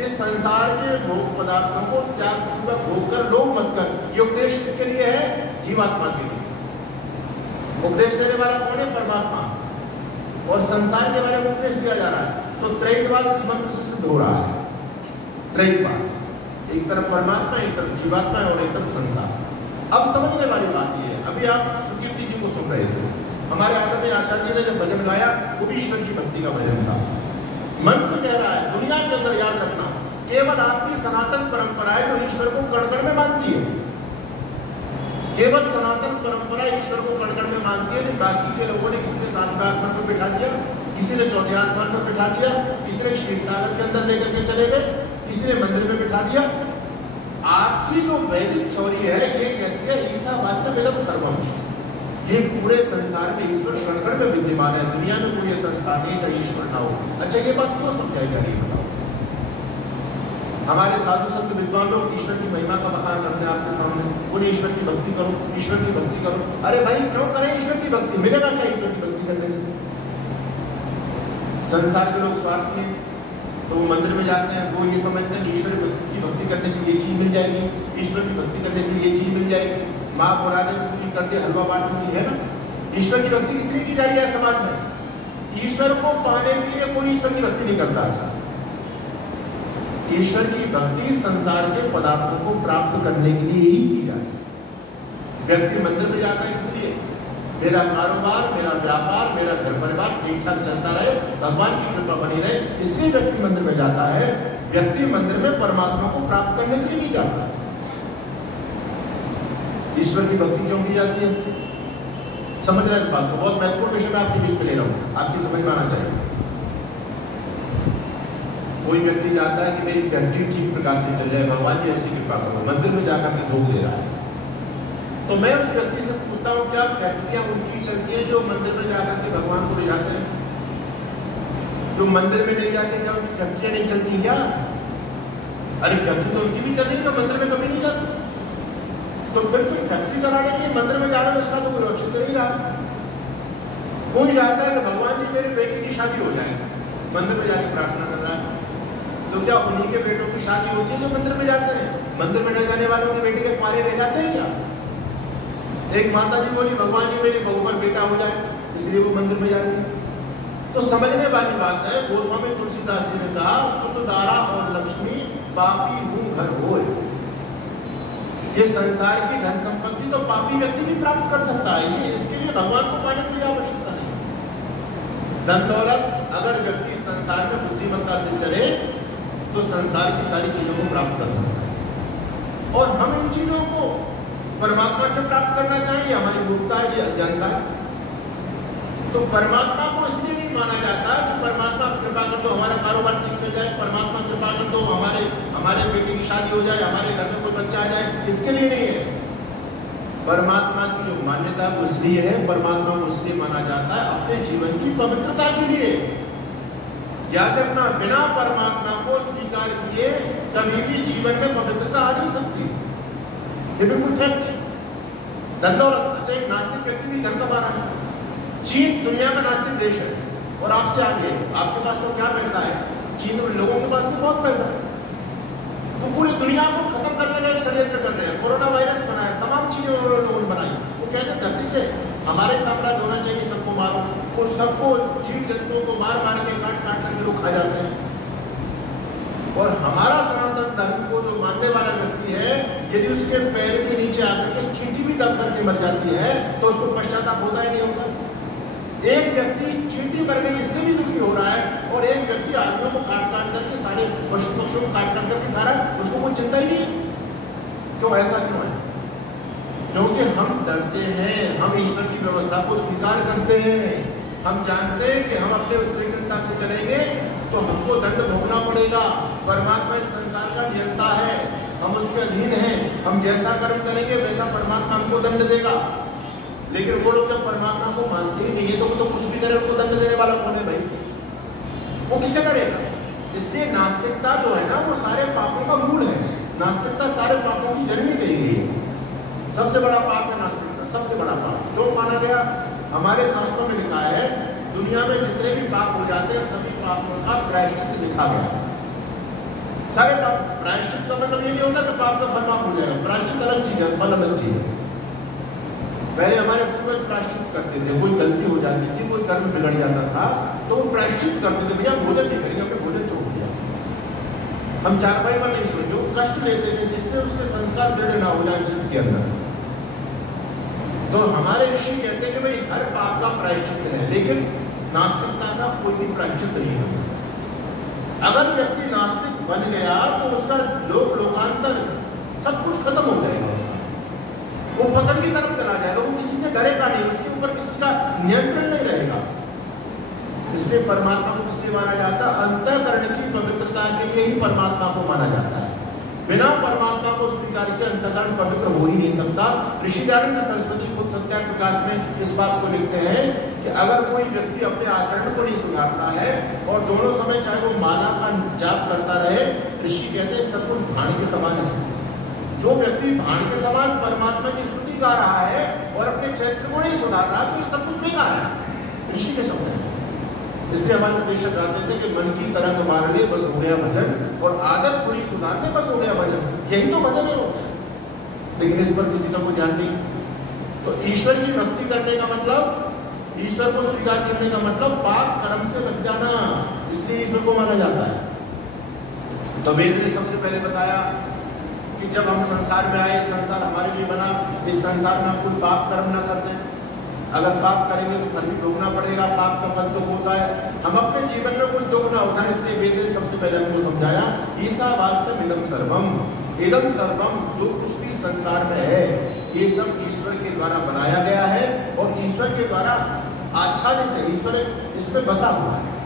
इस संसार के भोग पदार्थों को त्याग पूर्वक भोग कर, लोग मत कर। ये उपदेश किसके लिए है? जीवात्मा के लिए। उपदेश देने वाला कौन है? परमात्मा। और संसार के बारे में उपदेश दिया जा रहा है। तो त्रैतवाद इस मंत्र से सिद्ध हो रहा है। त्रैतवाद, एक तरफ परमात्मा, एक तरफ जीवात्मा और एक तरफ संसार। अब समझने वाली बात यह है, अभी आप सुकीर्ति जी को सुन रहे थे, हमारे आदरणीय आचार्य जी ने जब भजन गाया वो भी ईश्वर की भक्ति का भजन था। मंत्र कह रहा है दुनिया के अंदर, याद रखना, केवल आपकी सनातन परंपरा है जो ईश्वर को कण-कण में मानती है। केवल सनातन परंपरा ईश्वर को कण-कण में मानती है। बाकी के लोगों ने किसी ने 7वें आसमान पर बिठा दिया, किसी ने 4थे आसमान पर बिठा दिया, किसी ने क्षीर सागर के अंदर लेकर के चले गए, किसी ने मंदिर में बिठा दिया। बाकी जो वैदिक थ्योरी है ये कहती है ईसा वास्तव सर्वम, ये पूरे संसार में ईश्वर कण-कण में विद्यमान है, दुनिया में कोई ऐसा स्थान नहीं चाहे ईश्वर ना हो। अच्छा, ये बात क्यों समझाई जा रही है बताओ? हमारे साधु संत विद्वान लोग ईश्वर की महिमा का बखान करते हैं आपके सामने, उन्हें ईश्वर की भक्ति करो, ईश्वर की भक्ति करो। अरे भाई क्यों करें ईश्वर की भक्ति? मिलेगा क्या ईश्वर की भक्ति करने से? संसार के लोग स्वार्थी हैं, तो वो मंदिर में जाते हैं, वो ये समझते हैं ईश्वर की भक्ति करने से ये चीज मिल जाएगी, ईश्वर की भक्ति करने से ये चीज मिल जाएगी, माँ बुरा दे पूरी कर दे, हलवा बांट दूंगी, है ना? ईश्वर की भक्ति किस लिए की जा रही है समाज में? ईश्वर को पाने के लिए कोई ईश्वर की भक्ति नहीं करता। ऐसा ईश्वर की भक्ति संसार के पदार्थों को प्राप्त करने के लिए ही की जाती है। व्यक्ति मंदिर में जाता है इसलिए मेरा कारोबार, मेरा व्यापार, मेरा घर परिवार ठीक ठाक चलता रहे, भगवान की कृपा बनी रहे, इसलिए व्यक्ति मंदिर में जाता है। व्यक्ति मंदिर में परमात्मा को प्राप्त करने के लिए नहीं जाता। ईश्वर की भक्ति क्यों की जाती है? समझ रहे हैं इस बात को? बहुत महत्वपूर्ण विषय मैं आपके बीच में ले रहा हूं, आपकी समझ में आना चाहिए। कोई व्यक्ति चाहता है कि मेरी फैक्ट्री ठीक प्रकार से चल जाए, भगवान की ऐसी कृपा करो, मंदिर में जाकर के धोख दे रहा है। तो मैं उस व्यक्ति से पूछता हूँ क्या फैक्ट्रियां उनकी चलती है जो मंदिर में जाकर के भगवान को ले जाते हैं? जो मंदिर में नहीं जाते क्या उनकी फैक्ट्रियां नहीं चलती क्या? अरे फैक्ट्री तो उनकी भी चल रही, तो मंदिर में कभी नहीं जाती। तो फिर कोई फैक्ट्री चलाने के लिए मंदिर में जा रहे हो, इसका तो कोई औचित्य नहीं रहा। कोई चाहता है कि भगवान जी मेरे बेटे की शादी हो जाए, मंदिर में जाके प्रार्थना कर रहा है, तो क्या उन्हीं के बेटों की शादी होती है जो मंदिर में जाते हैं? मंदिर में न जाने वालों के बेटे के कुंवारे रह जाते हैं क्या? एक माता जी बोली भगवान जी मेरी बहू पर बेटा हो जाए, इसलिए वो मंदिर में जाते हैं। तो समझने वाली बात है, गोस्वामी तुलसीदास जी ने कहा सुत दारा और लक्ष्मी पापी हूं घर होए। ये संसार की धन संपत्ति तो पापी व्यक्ति भी प्राप्त कर सकता है, ये इसके लिए भगवान को पाने की आवश्यकता नहीं। धन दौलत अगर व्यक्ति संसार में बुद्धिमत्ता से चले तो संसार की सारी चीजों को प्राप्त कर सकता है। और हम इन चीजों को परमात्मा से प्राप्त करना चाहिए, हमारी मूर्खता है, ये अज्ञानता है। तो परमात्मा को इसलिए नहीं माना जाता कि परमात्मा कृपा कर दो हमारा कारोबार ठीक से जाए, परमात्मा कृपा कर दो हमारे बेटे की शादी हो जाए, हमारे घर में कोई बच्चा आ जाए, इसके लिए नहीं है। परमात्मा की जो मान्यता है वो इसलिए है, परमात्मा को इसलिए माना जाता है अपने जीवन की पवित्रता के लिए। याद रखना, बिना परमात्मा को स्वीकार किए कभी भी जीवन में पवित्रता आ नहीं सकती। ये बिल्कुल फैक्ट है। धन दौलत, अच्छा एक नास्तिक व्यक्ति भी धन कमा रहा है। चीन दुनिया में नास्तिक देश है और आपसे आगे, आपके पास तो क्या पैसा है, चीन लोगों के पास तो बहुत पैसा है। वो पूरी दुनिया को खत्म करने का एक षड्यंत्र कर रहे हैं, कोरोना वायरस बनाया, तमाम चीजें उन्होंने बनाई। वो कहते हैं धरती से हमारे साम्राज्य होना चाहिए, सबको मारो, उस सबको जीव जंतुओं को मार मार के काट काट करके लोग खा जाते हैं। और हमारा सनातन धर्म को जो मानने वाला व्यक्ति है, यदि उसके पैर के नीचे आकर के चींटी भी दब करके मर जाती है तो उसको पश्चाताप होता ही नहीं होता। एक व्यक्ति चींटी मर गई इससे भी दुखी हो रहा है, और एक व्यक्ति आदमियों को काट काट करके, सारे पशु पक्षियों को काट काट करके खा रहा है, उसको कोई चिंता ही नहीं। तो ऐसा क्यों है? क्योंकि हम डरते हैं, हम ईश्वर की व्यवस्था को स्वीकार करते हैं। हम जानते हैं कि हम अपने उद्विग्नता से चलेंगे तो हमको दंड भोगना पड़ेगा। परमात्मा इस संसार का नियंता है, हम उसके अधीन हैं, हम जैसा कर्म करेंगे वैसा परमात्मा हमको दंड देगा। लेकिन वो लोग जब परमात्मा को मानते ही नहीं है तो वो तो कुछ भी करे, उनको दंड देने वाला कौन है भाई? वो किससे करेगा? इसलिए नास्तिकता जो है ना, वो सारे पापों का मूल है। नास्तिकता सारे पापों की जननी कही गई है। सबसे बड़ा पाप है नास्तिकता, सबसे बड़ा पाप। क्यों माना गया? हमारे शास्त्रों में लिखा है दुनिया में जितने भी पाप हो जाते हैं सभी पापों का प्रायश्चित लिखा गया। सारे पाप, प्रायश्चित का मतलब ये नहीं होता कि पाप का फल माफ हो जाएगा। प्रायश्चित अलग चीज है, फल अलग चीज है। पहले हमारे पूर्वज प्रायश्चित करते थे, कोई गलती हो जाती थी, कोई कर्म बिगड़ जाता था तो वो प्रायश्चित करते थे, भैया भोजन नहीं करेंगे, हमने भोजन छोड़ दिया, हम चारपाई पर नहीं सोएंगे। वो कष्ट लेते थे जिससे उसके संस्कार दृढ़ ना हो जाए चित्त के अंदर। तो हमारे ऋषि कहते हैं कि भाई हर पाप का प्रायश्चित है, लेकिन नास्तिकता का कोई भी प्रायश्चित नहीं है। अगर व्यक्ति नास्तिक बन गया तो उसका लोकांतर सब कुछ खत्म हो जाएगा, वो पतन की तरफ चला जाएगा, वो किसी से डरेगा नहीं, उसके ऊपर किसी का नियंत्रण नहीं रहेगा। इसलिए परमात्मा को किसलिए माना जाता है? अंतःकरण की पवित्रता के लिए ही परमात्मा को माना जाता है। बिना परमात्मा को स्वीकार किए अंतःकरण पवित्र हो ही नहीं सकता। ऋषि दयानंद सरस्वती खुद सत्या प्रकाश में इस बात को लिखते हैं कि अगर कोई व्यक्ति अपने आचरण को नहीं सुधारता है और दोनों समय चाहे वो माला का जाप करता रहे, ऋषि कहते हैं सब कुछ भाण के समान है। जो व्यक्ति भाण के समान परमात्मा की स्तुति गा रहा है और अपने चरित्र को नहीं सुधार रहा, तो ये सब कुछ बेकार है। ऋषि के शब्द है। इसलिए हमारे उपनिषद कहते थे कि मन की तरंग मार ले बस हो गया भजन, और आदत पूरी सुधार ले बस हो गया भजन। यही तो भजन है होता है, लेकिन इस पर किसी का कोई ध्यान नहीं। तो ईश्वर की भक्ति करने का मतलब, ईश्वर को स्वीकार करने का मतलब पाप कर्म से बच जाना, इसलिए ईश्वर को माना जाता है। तो वेद ने सबसे पहले बताया कि जब हम संसार में आए, संसार हमारे लिए बना, इस संसार में हम कोई पाप कर्म ना करते हैं। अगर पाप करेंगे तो फल भी भोगना पड़ेगा, पाप का फल दुख होता है। हम अपने जीवन में कोई दुख ना होता है, इसलिए वेद ने सबसे पहले हमको समझाया ईशावास्यम इदं सर्वम, इदं सर्वम, जो कुछ भी संसार में है ये सब ईश्वर के द्वारा बनाया गया है और ईश्वर के द्वारा आच्छादित है, ईश्वर इसमें बसा हुआ है।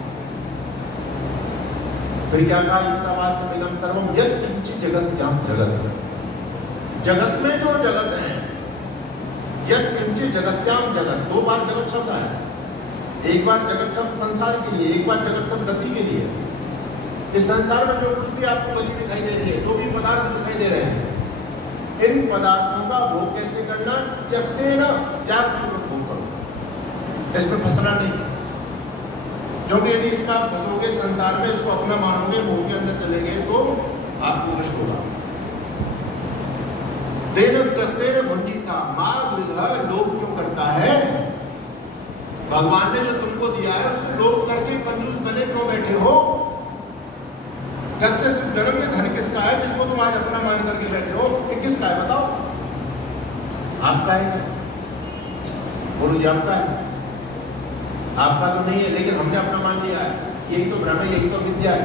फिर क्या कहा, ईशावास्यम इदं सर्वम यत् किंचित् जगत्याम जगत्, जगत में जो जगत है, यत् किंचित् जगत्याम जगत, दो बार जगत शब्द आया। एक बार जगत शब्द संसार के लिए, एक बार जगत शब्द गति के लिए। इस संसार में जो कुछ भी आपको गति दिखाई दे रही है, जो भी पदार्थ दिखाई दे रहे हैं, इन पदार्थों का भोग कैसे करना, त्यक्ते न, त्याग पूर्वक भोग करो, इसमें फंसना नहीं। क्योंकि यदि इसमें आप फंसोगे संसार में, इसको अपना मानोगे, भोग के अंदर चले गए तो आपको कष्ट होगा। लोभ क्यों करता है? भगवान ने जो तुमको दिया है उसको लोभ करके कंजूस बने क्यों बैठे हो? कस्य धर्म में धन किसका है जिसको तुम आज अपना मान करके बैठे हो? ये किसका है बताओ? आपका है? बोलो जी आपका है। आपका तो नहीं है, लेकिन हमने अपना मान लिया है। यही तो भ्रम है, यही तो विद्या है।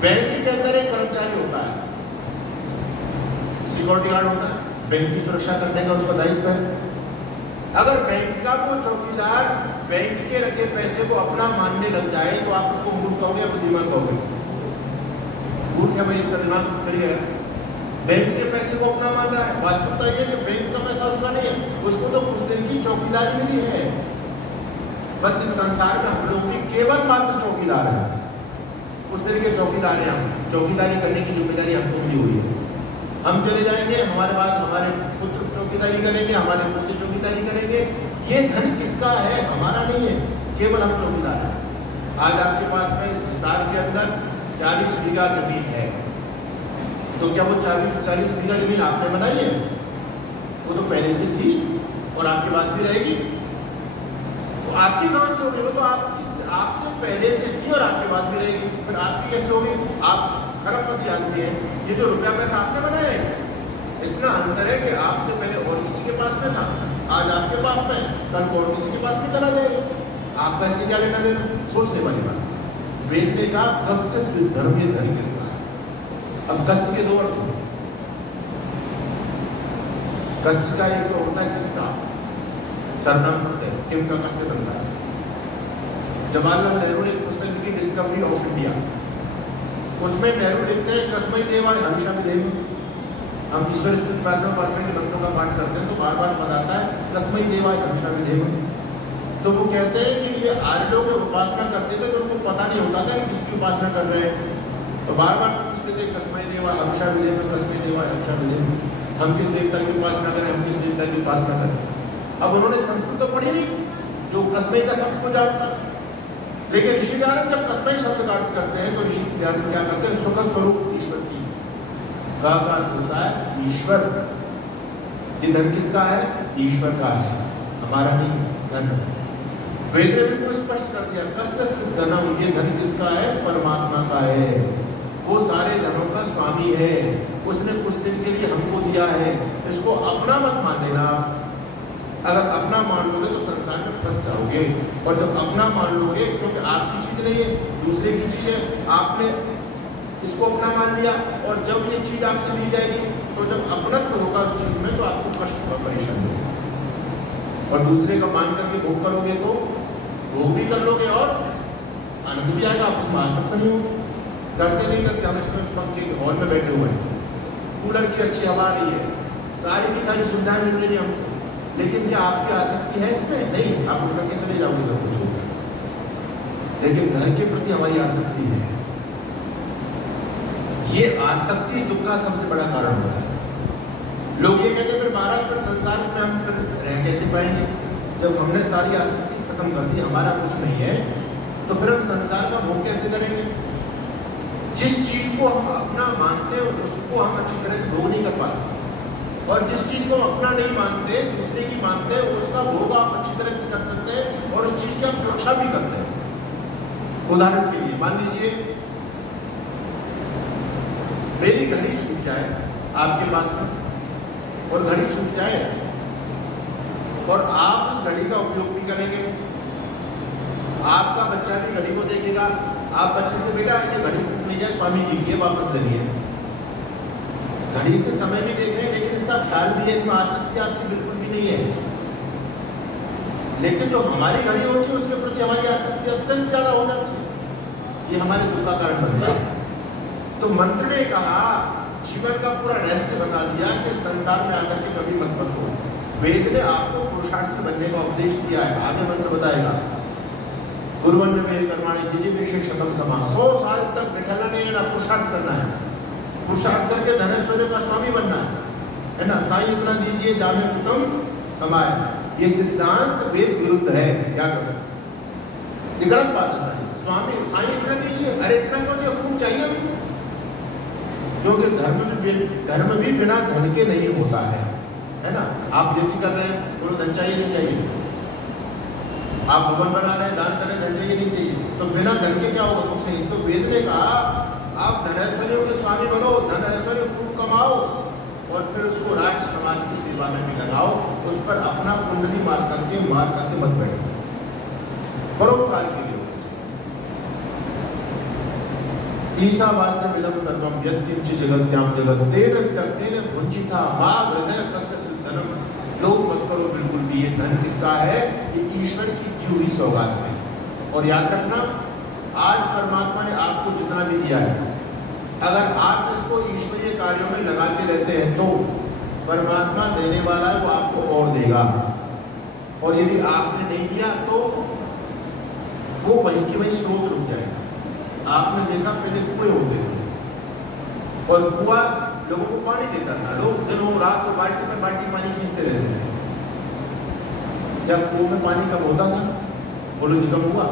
बैंक के अंदर एक कर्मचारी होता है, सिक्योरिटी गार्ड होता है, बैंक की सुरक्षा करने का उसका दायित्व है। अगर बैंक का कोई चौकीदार बैंक के रखे पैसे को अपना मानने लग जाए तो आप उसको मूर्ख कहोगे या बुद्धिमान कहोगे? मूर्ख है भाई, इसका दिमाग फ्री है। बैंक के पैसे को अपना मान रहा है। वास्तविकता ये कि बैंक का पैसा उसका नहीं है, उसको तो कुछ दिन की चौकीदारी मिली है। बस इस संसार में हम लोग भी केवल मात्र चौकीदार है, कुछ दिन के चौकीदार हैं। हम चौकीदारी करने की जिम्मेदारी हमको मिली हुई है। हम चले जाएंगे, हमारे बाद हमारे पुत्र चौकीदारी करेंगे, हमारे पुत्र चौकीदारी करेंगे। ये धन किसका है? हमारा नहीं है, केवल हम चौकीदार हैं। आज आपके पास में इस संसार के अंदर 40 बीघा जमीन है, तो क्या वो 40 बीघा जमीन आपने बनाई है? वो तो पहले से थी और आपके बाद भी रहेगी। तो आपकी कहां से होगी? वो तो आपसे पहले से थी और आपके बाद भी रहेगी। फिर आपकी कैसे होगी? आप खरबपति आदमी है, ये जो रुपया पैसा आपने बनाया है, इतना अंतर है कि आपसे पहले और किसी के पास में था, आज आपके पास में, कल और किसी के पास में चला जाएगा। आप पैसे क्या लेना देना? सोचने वाली बात। वेद ने कहा कस्य धर्म, ये धन किसका है? अब कस्य के दो अर्थ होते। कस्य का एक तो होता है किसका, सर्वनाम शब्द है, किम का कस्य बनता है। जवाहरलाल नेहरू ने पुस्तक लिखी डिस्कवरी ऑफ इंडिया, उसमें नेहरू लिखते हैं कस्मै देवाय हमेशा भी देव। हम ईश्वर स्तुति प्रार्थना उपासना के मंत्रों का पाठ करते हैं तो बार बार पद आता है कस्मै देवाय हमेशा भी देव। तो वो कहते हैं कि ये आर्य लोग उपासना करते थे तो उनको पता नहीं होता था कि किसकी उपासना कर रहे हैं, तो बार बार पूछते थे कस्मै देवाय हमेशा भी देव, कस्मै देवाय हमेशा भी देव, हम किस देवता की उपासना करें, हम किस देवता की उपासना करें। अब उन्होंने संस्कृत तो पढ़ी नहीं जो कस्मै का शब्द को जानता, लेकिन ऋषि दयानंद जब कस्मै शब्द का अर्थ करते हैं तो ऋषि दयानंद क्या करते हैं? सुख स्वरूप ईश्वर की का अर्थ होता है ईश्वर। ये धन किसका है? ईश्वर का है, हमारा नहीं धन। वेद ने बिल्कुल स्पष्ट कर दिया कस्य धनम, ये धन किसका है? परमात्मा का है। वो सारे धनों का स्वामी है, उसने कुछ दिन के लिए हमको दिया है, इसको अपना मत मान लेना। अगर अपना मान लोगे तो संसार में फंस जाओगे, और जब अपना मान लोगे, क्योंकि आपकी चीज नहीं है, दूसरे की चीज है, आपने इसको अपना मान लिया, और जब ये चीज आपसे ली जाएगी तो जब अपनत्व होगा उस चीज में तो आपको कष्ट होगा, परेशानी होगी। और दूसरे का मान करके भोग करोगे तो भोग भी कर लोगे और आनंद भी आएगा, आप उसमें आसक्त नहीं होगे। करते नहीं करते, हम इसमें पंखे हॉल में बैठे हुए हैं, कूलर की अच्छी हवा आ रही है, सारी की सारी सुविधाएं मिल रही है हमको, लेकिन क्या आपकी आसक्ति है इसमें? नहीं, आप उठ करके चले जाओगे सब कुछ होगा। लेकिन घर के प्रति हमारी आसक्ति है, ये आसक्ति दुख का सबसे बड़ा कारण होता है। लोग ये कहते हैं फिर महाराज फिर संसार में हम फिर रह कैसे पाएंगे? जब हमने सारी आसक्ति खत्म कर दी, हमारा कुछ नहीं है, तो फिर हम संसार का भोग कैसे करेंगे? जिस चीज को हम अपना मानते हैं उसको हम अच्छी तरह से भोग नहीं कर पाते, और जिस चीज को हम अपना नहीं मानते, दूसरे की मानते हैं, उसका भोग आप अच्छी तरह से कर सकते हैं और उस चीज की हम सुरक्षा भी करते हैं। उदाहरण के लिए मान लीजिए मेरी घड़ी छूट जाए आपके पास में, और घड़ी छूट जाए और आप उस घड़ी का उपयोग भी करेंगे, आपका बच्चा भी घड़ी को देखेगा, आप बच्चे से बेटा ये घड़ी टूट नहीं जाए स्वामी जी की वापस दे, घड़ी से समय भी देख रहे हैं, लेकिन इसका ख्याल भी है, इसमें आसक्ति आपकी बिल्कुल भी नहीं है। लेकिन जो हमारी घड़ी होती है उसके प्रति हमारी आसक्ति अत्यंत ज्यादा हो जाती है, ये हमारे दुख का कारण बनता है। तो मंत्र ने कहा, जीवन का पूरा रहस्य बता दिया कि संसार में आकर के कभी मत फंसो। वेद ने आपको पुरुषार्थी बनने का उपदेश दिया है। आगे मंत्र बताएगा, गुरुवन्य में कर्माणी जिजिविषे शतम समा, 100 साल तक बैठना नहीं है ना, पुरुषार्थ करना है, पुरुषार्थ करके धनेश्वर्य का स्वामी बनना है ना। साईं इतना दीजिए जामे उत्तम समाय, ये सिद्धांत वेद विरुद्ध है, याद रखो, ये गलत बात है। स्वामी साईं इतना दीजिए, अरे इतना क्यों चाहिए, खूब चाहिए हमको, क्योंकि धर्म भी बिना धन के नहीं होता है ना। आप ड्यूटी कर रहे हैं, बोलो धन चाहिए नहीं चाहिए, आप भवन बना रहे हैं, दान कर रहे हैं, धन चाहिए नहीं चाहिए, तो बिना धन के क्या होगा? कुछ नहीं। तो वेद ने कहा आप धनैश्वर्यों के स्वामी बनो, धन ऐश्वर्य खूब कमाओ और फिर उसको राष्ट्र समाज की सेवा में भी लगाओ, उस पर अपना कुंडली मार करके मत बैठो, परोपकार के लिए। ईशावास्य मिलम सर्वम यत्किंच जगत्याम जगत तेन भुंजिता वाग हृदय कस्य धनम। लोग मत करो बिल्कुल भी, ये धन किसका है? ये ईश्वर की दी हुई सौगात है। और याद रखना, आज परमात्मा ने आपको जितना भी दिया है, अगर आप इसको ईश्वरीय कार्यों में लगाते रहते हैं तो परमात्मा देने वाला है, वो आपको और देगा। और यदि आपने नहीं दिया तो वो वहीं की वहीं स्रोत रुक जाएगा। आपने देखा पहले कुएं होते थे और कुआं लोगों को पानी देता था, लोग दिनों रात को बाल्टी में बाल्टी पानी खींचते रहते थे। क्या कुओं में पानी कम होता था? बोलो जी कम हुआ।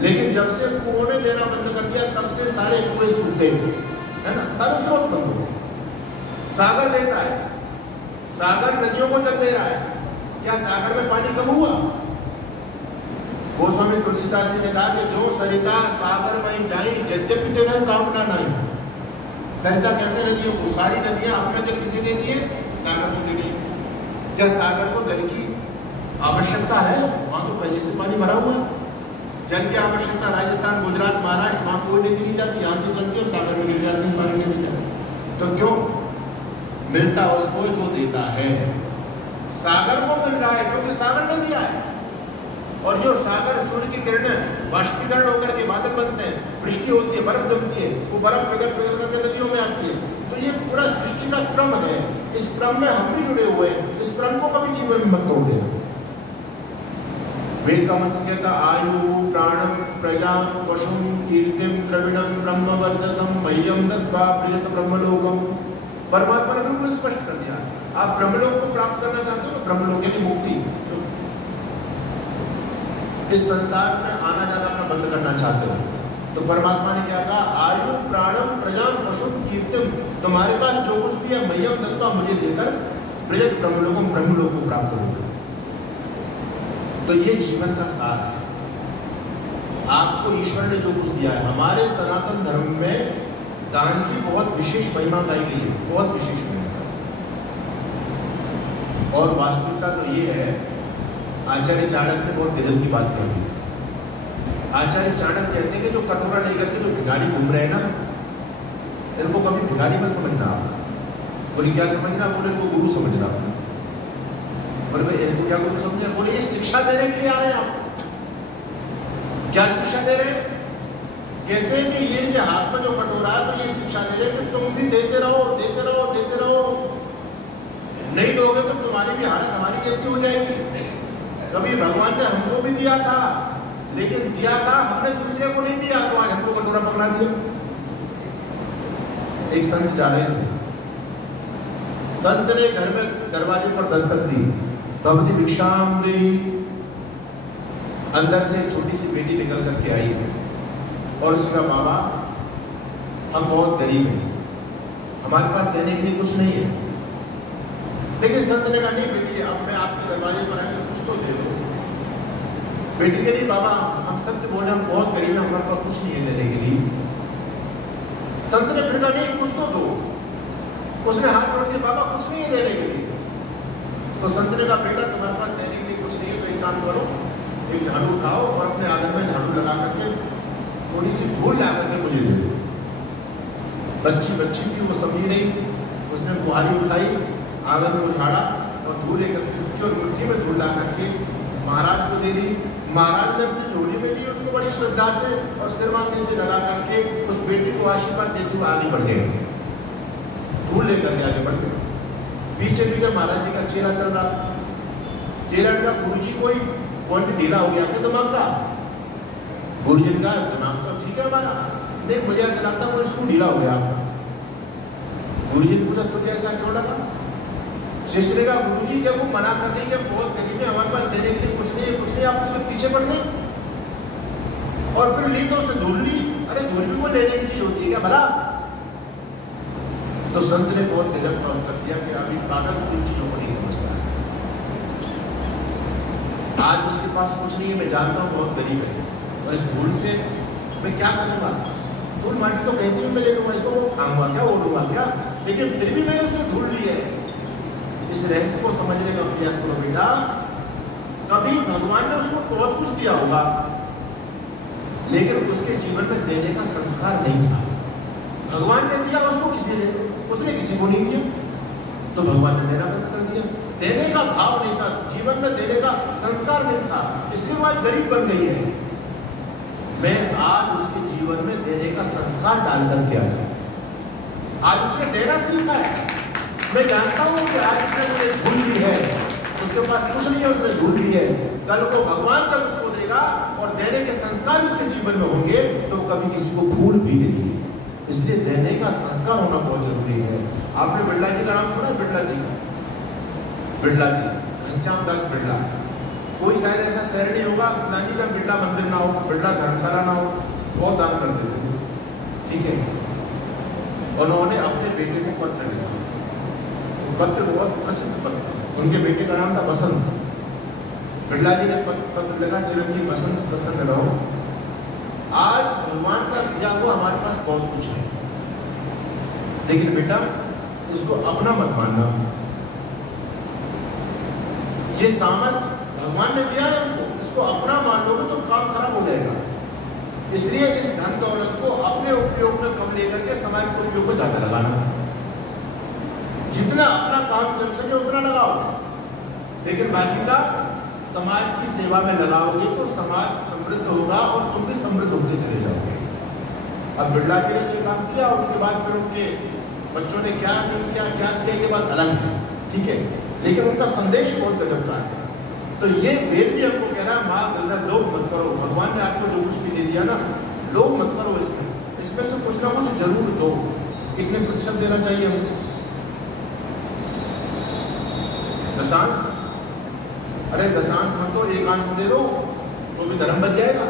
लेकिन जब से कुओं ने देना बंद कर दिया तब से सारे कुएं सूखते है ना, सारे स्रोत बंद हो गए। सागर देता है, सागर नदियों को जल दे रहा है, क्या सागर में पानी कम हुआ? गोस्वामी तुलसीदास जी ने कहा कि जो सरिता सागर में जाई यद्यपि तेना कामना नहीं। सरिता कहते नदियों को, सारी नदियां अपना जल किसे दे दिए? सागर को दे दी। क्या सागर को जल की आवश्यकता है? वहां तो पहले से पानी भरा हुआ है। जल की आवश्यकता राजस्थान, गुजरात, महाराष्ट्र, वहां कोई नदी नहीं जाती, यहाँ से चलती है सागर में गिर जाती है, सागर में गिर जाती है। तो क्यों? मिलता उसको जो देता है। सागर को मिल रहा है क्योंकि सागर ने दिया है। और जो सागर सूर्य की किरणें बाष्पीकरण होकर के बादल बनते हैं, वृष्टि होती है, बर्फ जमती है, वो बर्फ पिघल करके नदियों में आती है। तो ये पूरा सृष्टि का क्रम है, इस क्रम में हम भी जुड़े हुए हैं, इस क्रम को कभी जीवन में मत तोड़ देना। वेद का मंत्र कहता, आयु प्राणम प्रजा पशुम कीर्तिम द्रविणम ब्रह्म वर्चसम मह्यम दत्वा प्रियत ब्रह्मलोकम। परमात्मा ने बिल्कुल स्पष्ट कर दिया, आप ब्रह्मलोक को प्राप्त करना चाहते हो, ब्रह्मलोक यानी मुक्ति, इस संसार में आना जाना अपना बंद करना चाहते हो, तो परमात्मा ने क्या कहा? आयु प्राणम प्रजाम पशुम कीर्तिम, तुम्हारे पास जो कुछ भी है मह्यम दत्वा, मुझे देकर ब्रजत ब्रह्मलोकम, ब्रह्मलोक को प्राप्त होगा। तो ये जीवन का सार है। आपको ईश्वर ने जो कुछ दिया है, हमारे सनातन धर्म में दान की बहुत विशेष महिमा गाई गई है, बहुत विशेष महिमा। और वास्तविकता तो ये है, आचार्य चाणक्य ने बहुत गजब की बात कही है। आचार्य चाणक्य कहते हैं कि जो कटोरा लेकर के जो भिखारी घूम रहे हैं ना, इनको कभी भिखारी मत समझना। बोले क्या समझना? बोले इनको गुरु समझना। बोले भाई इनको क्या गुरु समझना? बोले ये शिक्षा देने के लिए आ रहे हैं। आप क्या शिक्षा दे रहे हैं? कहते हैं कि ये इनके हाथ में जो कटोरा है तो ये शिक्षा दे रहे कि तुम भी देते रहो, देते रहो, देते रहो, नहीं दोगे तो तुम्हारी भी हालत हमारी कैसी हो जाएगी। कभी भगवान ने हमको भी दिया था, लेकिन दिया था हमने दूसरे को नहीं दिया, तो आज हमको कटोरा पकड़ा दिया। एक संत जा रहे थे, संत ने घर में दरवाजे पर दस्तक दी, भगवती भिक्षाम देई। अंदर से छोटी सी बेटी निकल करके आई और उसका बाबा हम बहुत गरीब हैं, हमारे पास देने के लिए कुछ नहीं है। लेकिन संत ने कहा नहीं बेटी, अब मैं आपके दरवाजे पर आया तो कुछ तो दे दो। बेटी के लिए बाबा हम सत्य बोले, हम बहुत गरीब हैं, हमारे पास कुछ नहीं है देने के लिए। संत ने फिर कहा नहीं कुछ तो दो। उसने हाथ जोड़ के बाबा कुछ नहीं है देने के लिए। तो संत ने कहा बेटा तुम्हारे पास देने के लिए कुछ नहीं है तो एक काम करो, एक झाड़ू उठाओ और अपने आंगन में झाड़ू लगा करके थोड़ी सी धूल ला करके मुझे दे दो। बच्ची थी, वो समझी नहीं, उसने बुहारी उठाई, आंगन को झाड़ा और धूल एकत्रित की और मिट्टी में धूल ला करके महाराज को दे दी। महाराज ने अपनी झोली में ली, उसको बड़ी श्रद्धा से और सिर माथे से लगा करके उस बेटी को आशीर्वाद देते हुए आगे बढ़ गए, धूल लेकर के आगे बढ़ गए। पीछे पीछे महाराज जी का चेहरा चल रहा। चेहरा का गुरुजी कोई पॉइंट ढीला हो गया आपके दिमाग का? गुरुजी का दिमाग तो ठीक है हमारा, नहीं मुझे ऐसा लगता है वो स्क्रू ढीला हो गया आपका। गुरुजी ने पूछा तुझे ऐसा क्यों लगा? शिष्य ने कहा गुरुजी जब वो मना कर रही है बहुत गरीब है, हमारे पास देने के लिए कुछ नहीं है, कुछ नहीं, आप उसके पीछे पड़ गए और फिर ली तो उसने धूल ली। अरे धूल भी वो लेने की चीज होती है क्या भला? तो संत ने बहुत गजब का उत्तर दिया कि अभी पागल इन चीजों को नहीं समझता है। आज उसके पास कुछ नहीं है, मैं जानता हूँ बहुत गरीब है, और इस धूल से मैं क्या करूंगा? धूल माटी तो कैसे भी मैं ले लूंगा, इसको वो खाऊंगा क्या, ओढ़ूंगा क्या? लेकिन फिर भी मैंने उससे धूल ली है। इस रहस्य को समझने का प्रयास करो बेटा। कभी भगवान ने उसको बहुत कुछ दिया होगा, लेकिन उसके जीवन में देने का संस्कार नहीं था। भगवान ने दिया उसको, उसने किसी को नहीं दिया, तो भगवान ने देना बंद कर दिया। देने का भाव नहीं था, जीवन में देने का संस्कार नहीं था, इसलिए वो आज गरीब बन गई है। मैं आज उसके जीवन में देने का संस्कार डाल करके आया, आज उसने देना सीखा है। मैं जानता हूँ कि आज उसने मुझे धूल ली है, उसके पास कुछ नहीं है, उसने धूल ली है। कल को भगवान जब उसको देगा और देने के संस्कार उसके जीवन में होंगे तो कभी किसी को फूल भी देगी। इसलिए देने का संस्कार होना बहुत जरूरी है। आपने बिरला जी का नाम सुना? बिरला जी, बिरला जी, घनश्याम दास बिरला। कोई शायद ऐसा शहर नहीं होगा नानी जब बिरला मंदिर ना हो, बिरला धर्मशाला ना हो, बहुत दान कर देते थे, ठीक है। उन्होंने अपने बेटे को पत्र लिखा, पत्र बहुत प्रसिद्ध पत्र, उनके बेटे का नाम था बसंत। बिरला जी ने पत्र लिखा, चिरंजीव बसंत प्रसन्न रहो। आज भगवान का दिया हुआ हमारे पास बहुत कुछ है, लेकिन बेटा इसको अपना मत मानना। ये सामर्थ भगवान ने दिया है हमको, इसको अपना मान लोगे तो काम खराब हो जाएगा। इसलिए इस धन दौलत को अपने उपयोग में कम लेकर के समाज के उपयोग में ज्यादा लगाना। जितना अपना काम चल सके उतना लगाओ, लेकिन बाकी का समाज की सेवा में लगाओगे तो समाज समृद्ध होगा और तुम भी समृद्ध होते चले जाओगे। अब बिरला जी ने जो काम किया, उनके बाद फिर उनके बच्चों ने क्या नहीं किया, क्या किया, ये बात अलग है, ठीक है, लेकिन उनका संदेश बहुत गजब का है। तो ये वेद भी हमको कह रहा है, माँ गंगा लोभ मत करो। भगवान ने आपको जो कुछ भी दे दिया ना, लोभ मत करो, इसमें से कुछ ना कुछ जरूर दो। कितने प्रतिशत देना चाहिए हमको? दशांश? अरे दशांश मत दो, एक अंश दे दो तो भी धर्म बच जाएगा।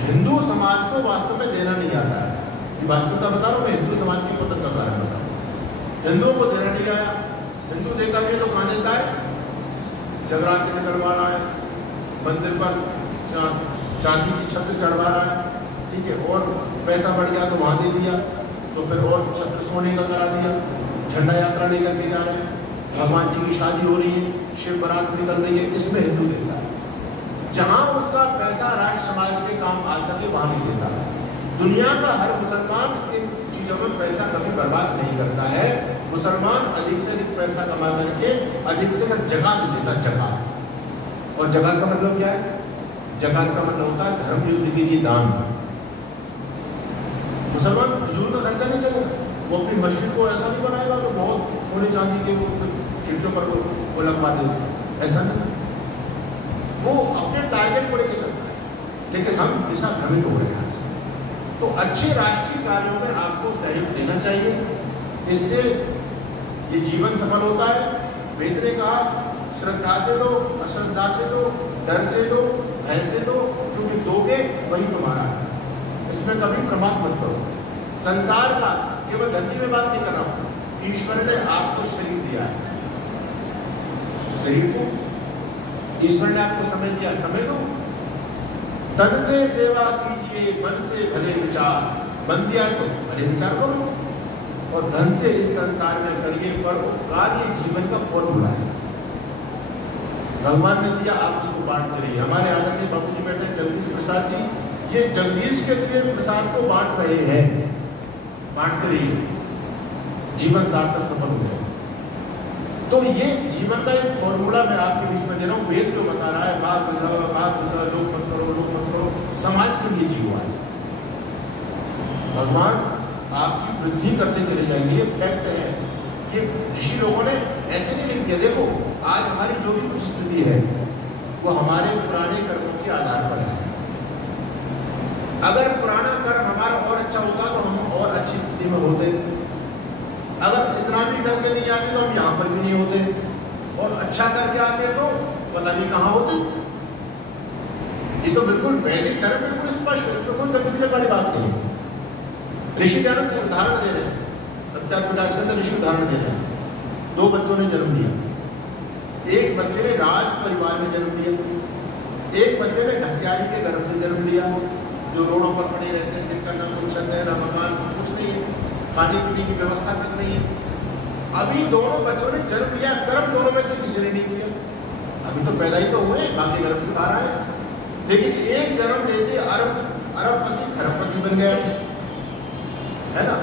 हिंदू समाज को वास्तव में देना नहीं आता है, ये वास्तविकता बता रहा हूँ मैं, हिंदू समाज के पतन का कारण बता रहा हूँ। हिंदुओं को देना नहीं आया, हिंदू देता भी तो कहाँ देता है? जगराते निकलवा रहा है, मंदिर पर चांदी की छत्र चढ़वा रहा है, ठीक है, और पैसा बढ़ गया तो वहाँ दे दिया, तो फिर और छत्र सोने का करा दिया, झंडा यात्रा लेकर के जा रहे हैं, भगवान जी की शादी हो रही है, शिव बारात निकल रही है, इसमें हिंदू देता है। जहाँ उसका पैसा राष्ट्र समाज के काम आ सके वहाँ नहीं देता है। दुनिया का हर मुसलमान इन चीज़ों में पैसा कभी बर्बाद नहीं करता है। मुसलमान अधिक से अधिक पैसा कमा करके अधिक से अधिक जकात देता, जकात। और जकात का मतलब क्या है? जकात का मतलब होता है धर्म युद्ध के लिए दान। मुसलमान फिजूल का खर्चा नहीं करेगा, वो अपनी मस्जिद को ऐसा नहीं बनाएगा तो बहुत सोने चांदी के वो खिड़कियों पर वो लगवा दे, ऐसा नहीं। वो अपने टारगेट को लेकर चलता है, लेकिन हम दिशा भ्रमित हो रहे हैं आज। तो अच्छे राष्ट्रीय कार्यों में आपको सहयोग देना चाहिए, इससे ये जीवन सफल होता है। वेद ने कहा श्रद्धा से दो, अश्रद्धा से दो, डर से दो, भय से दो, क्योंकि दोगे वही तुम्हारा है। इसमें कभी प्रमाद मत करो। संसार का, केवल धरती में बात नहीं कर रहा हूं, ईश्वर ने आपको शरीर दिया है, शरीर को ईश्वर ने आपको समय दिया, समय दो। तन से सेवा कीजिए, मन से भले विचार, मन दिया तो भले विचार करो, और धन से इस संसार में करिए परोपकार। ये जीवन का फॉर्मूला है, भगवान ने दिया, आप उसको बांटते रहिए। हमारे आदरणीय बापू जी बैठे जगदीश प्रसाद जी, ये जगदीश के दिए प्रसाद को बांट रहे हैं, बांटते रहिए, जीवन सार्थक सफल हो जाए। तो ये जीवन का एक फॉर्मूला मैं आपके बीच में दे रहा हूँ। वेद जो बता रहा है, बात बुझाओ, लोग मत करो, लोग मत करो, समाज के लिए जियो। आज भगवान आपकी वृद्धि करते चले जाएंगे, ये फैक्ट है। ये ऋषि लोगों ने ऐसे नहीं लिख दिया। देखो आज हमारी जो भी कुछ स्थिति है वो हमारे पुराने कर्मों के आधार पर है। अगर पुराना कर्म हमारा और अच्छा होता तो हम और अच्छी स्थिति में होते। अगर इतना भी करके नहीं आते तो हम यहाँ पर भी नहीं होते, और अच्छा करके आते तो पता नहीं कहाँ होते। ये तो बिल्कुल वैदिक धर्म बिल्कुल स्पष्ट, इसमें कोई कंफ्यूजन वाली बात नहीं है। ऋषि उदाहरण दे रहे हैं, सत्याग्रह के अंदर ऋषि उदाहरण दे रहे हैं। 2 बच्चों ने जन्म लिया, एक बच्चे ने राज परिवार में जन्म लिया, एक बच्चे ने घसियारी के गर्भ से जन्म लिया, जो रोडों पर पड़े रहते हैं, जिनका ना कोई छत है, ना मकान, कुछ नहीं है, खाने पीने की व्यवस्था तक नहीं है। अभी दोनों बच्चों ने जन्म लिया, कर्म दोनों में से किसी ने नहीं किया। अभी तो पैदा ही तो हुए, बाकी गर्भ से बाहर आए, लेकिन एक जन्म लेते अरबपति खरबपति बन गया, है ना।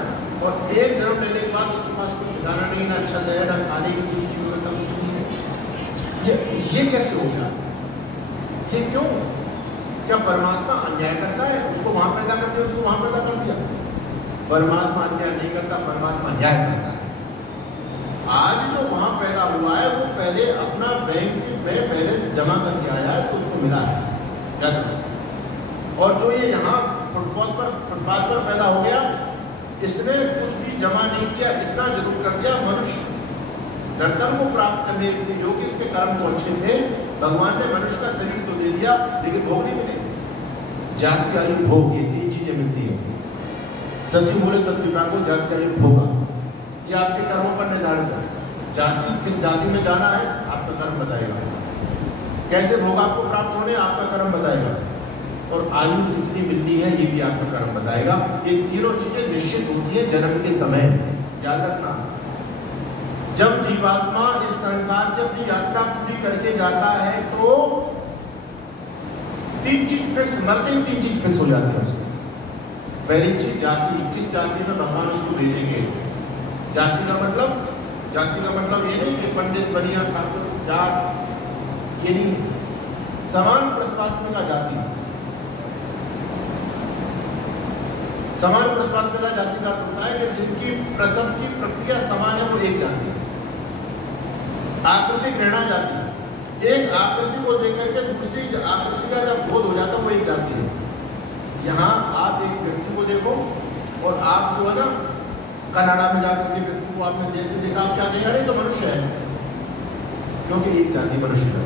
और एक जन्म लेने के बाद उसके पास कोई ठिकाना नहीं, ना छत है, ना खाने की पीने की व्यवस्था, कुछ नहीं है। ये कैसे हो गया? ये क्यों? क्या परमात्मा अन्याय करता है? उसको वहां पैदा कर दिया, उसको वहां पैदा कर दिया। परमात्मा अन्याय नहीं करता, परमात्मा न्याय करता है। आज जो वहां पैदा हुआ है वो पहले अपना बैंक में बैलेंस जमा करके आया है, तो उसको मिला है। और जो ये यहाँ फुटपाथ पर पैदा हो गया, इसने कुछ भी जमा नहीं किया, इतना जरूर कर दिया, मनुष्य नर्तन को प्राप्त करने के योग्य इसके कर्म को अच्छे थे। भगवान ने मनुष्य का शरीर तो दे दिया, लेकिन भोग नहीं मिले। जाति आयु भोग, ये 3 चीजें मिलती है। सती बोले तत्विका को जाति आयु भोगा, ये आपके कर्मों पर निर्धारित है। जाति, किस जाति में जाना है आपका कर्म बताएगा, कैसे भोग आपको प्राप्त होने आपका कर्म बताएगा, और आयु कितनी मिलनी है ये भी आपका कर्म बताएगा। ये तीनों चीजें निश्चित होती है जन्म के समय। याद रखना, जब जीवात्मा इस संसार से अपनी यात्रा पूरी करके जाता है तो 3 चीज फिक्स, मरते ही 3 चीज फिक्स हो जाती है उसकी। पहली चीज जाति, किस जाति में भगवान उसको भेजेंगे। जाति का मतलब ये नहीं कि पंडित, बनिया, ठाकुर, जाट, ये नहीं। समान प्रसवात्मिका जाति, समान प्रसवात्मिका जाति का अर्थ होता है कि जिनकी प्रसव की प्रक्रिया समान है, वो एक जाति है। आकृति ग्रहणा जाति, एक आकृति को देख करके दूसरी आकृति का जब बोध हो जाता है वो एक जाति है। यहाँ आप एक व्यक्ति को देखो और आप जो है ना कनाडा में जाकर के व्यक्ति को आपने जैसे देखा, आप क्या कहेंगे, अरे तो मनुष्य है, क्योंकि एक जाति मनुष्य है।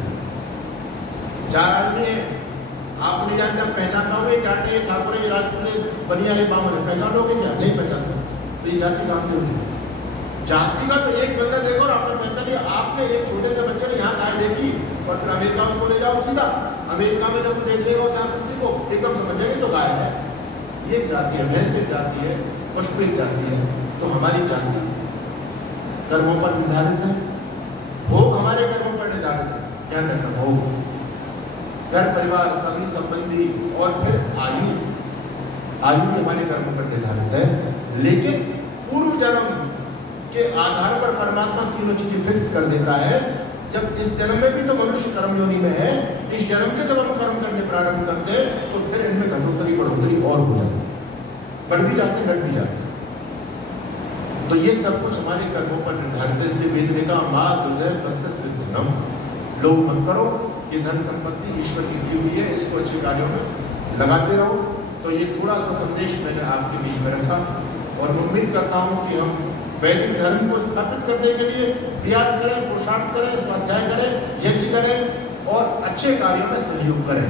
4 आदमी है, आप नहीं जानते, आप पहचान पाओगे क्या ठाकुर है, राजपूत है, बनिया है, बामन है, पहचानोगे क्या? नहीं पहचान सकते। तो ये जाति कहाँ से होगी? जाति का तो एक बंदा देखो और आपने पहचान लिया। आपने एक छोटे से बच्चे ने यहाँ गाय देखी और फिर अमेरिका उसको ले जाओ सीधा, अमेरिका में जब देख लेगा उस आकृति को एकदम समझ जाएंगे तो गाय है। ये जाति है, भैंस एक जाति है, पशु एक जाति है। तो हमारी जाति कर्मों पर निर्धारित है, भोग हमारे कर्मों पर निर्धारित है। ध्यान रखना, भोग, घर परिवार, सभी संबंधी, और फिर आयु भी हमारे कर्मों पर निर्धारित है। लेकिन पूर्व जन्म के आधार पर परमात्मा तीनों चीजें फिक्स कर देता है। जब इस जन्म में भी तो मनुष्य कर्म योनि में है, इस जन्म के जब हम कर्म करने प्रारंभ करते हैं तो फिर इनमें घटोत्तरी बढ़ोतरी और हो जाती है। बढ़ भी जाते हैं, घट भी जाते हैं। तो ये सब कुछ हमारे कर्मों पर निर्धारित है। इसलिए वेद ने कहा माँ हृदय प्रशस्त धनम, लोग मत करो, ये धन संपत्ति ईश्वर की दी हुई है, इसको अच्छे कार्यों में लगाते रहो। तो ये थोड़ा सा संदेश मैंने आपके बीच में रखा और मैं उम्मीद करता हूँ कि हम वैदिक धर्म को स्थापित करने के लिए प्रयास करें, पुरुषार्थ करें, स्वाध्याय करें, यज्ञ करें और अच्छे कार्यों में सहयोग करें।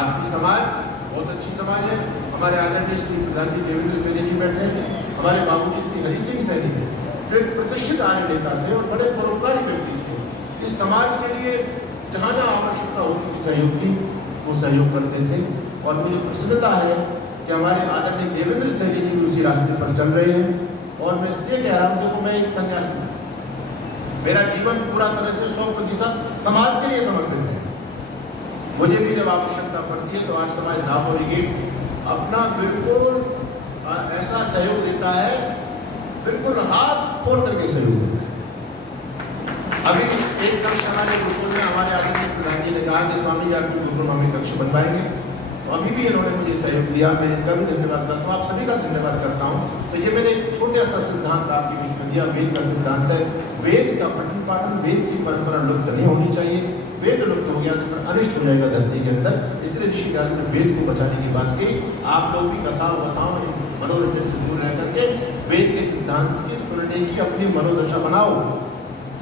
आपकी समाज बहुत अच्छी समाज है। हमारे आदरणीय श्री प्रधान जी देवेंद्र सैनी जी बैठे हैं, हमारे बाबूजी श्री हरि सिंह सैनी थे, जो एक प्रतिष्ठित आर्य नेता थे और बड़े परोपकारी व्यक्ति थे। इस समाज के लिए जहाँ जहाँ आवश्यकता होती थी सहयोग की, वो सहयोग करते थे। और मुझे प्रसन्नता है कि हमारे आदरणीय देवेंद्र सैनी जी उसी रास्ते पर चल रहे हैं। और मैं इसलिए कह रहा हूँ, देखो मैं एक सन्यासी हूँ, मेरा जीवन पूरा तरह से 100% समाज के लिए समर्पित है। मुझे भी जब आवश्यकता पड़ती है तो आज समाज नागौर ब्रिगेड अपना बिल्कुल ऐसा सहयोग देता है, बिल्कुल हाथ खोल करके सहयोग देता है। अभी एक कक्ष हमारे गुरुकुल में हमारे आदरणीय प्रधान जी ने कहा कि स्वामी जी आपके गुरुकुल में हमें कक्ष बनवाएंगे, तो अभी भी इन्होंने मुझे सहयोग दिया। मैं इनका भी धन्यवाद करता हूँ, आप सभी का धन्यवाद करता हूँ। तो ये मैंने एक छोटा सा सिद्धांत आपके बीच में दिया। वेद का सिद्धांत है, वेद का पठन पाठन, वेद की परंपरा लुप्त नहीं होनी चाहिए। वेद लुप्त हो गया तो अनिष्ट हो जाएगा धरती के अंदर। इसलिए ऋषि काल ने वेद को बचाने की बात की। आप लोग भी कथाओं बताओ, मनोरंजन से दूर रह करके वेद के सिद्धांत की स्मरण की अपनी मनोदशा बनाओ,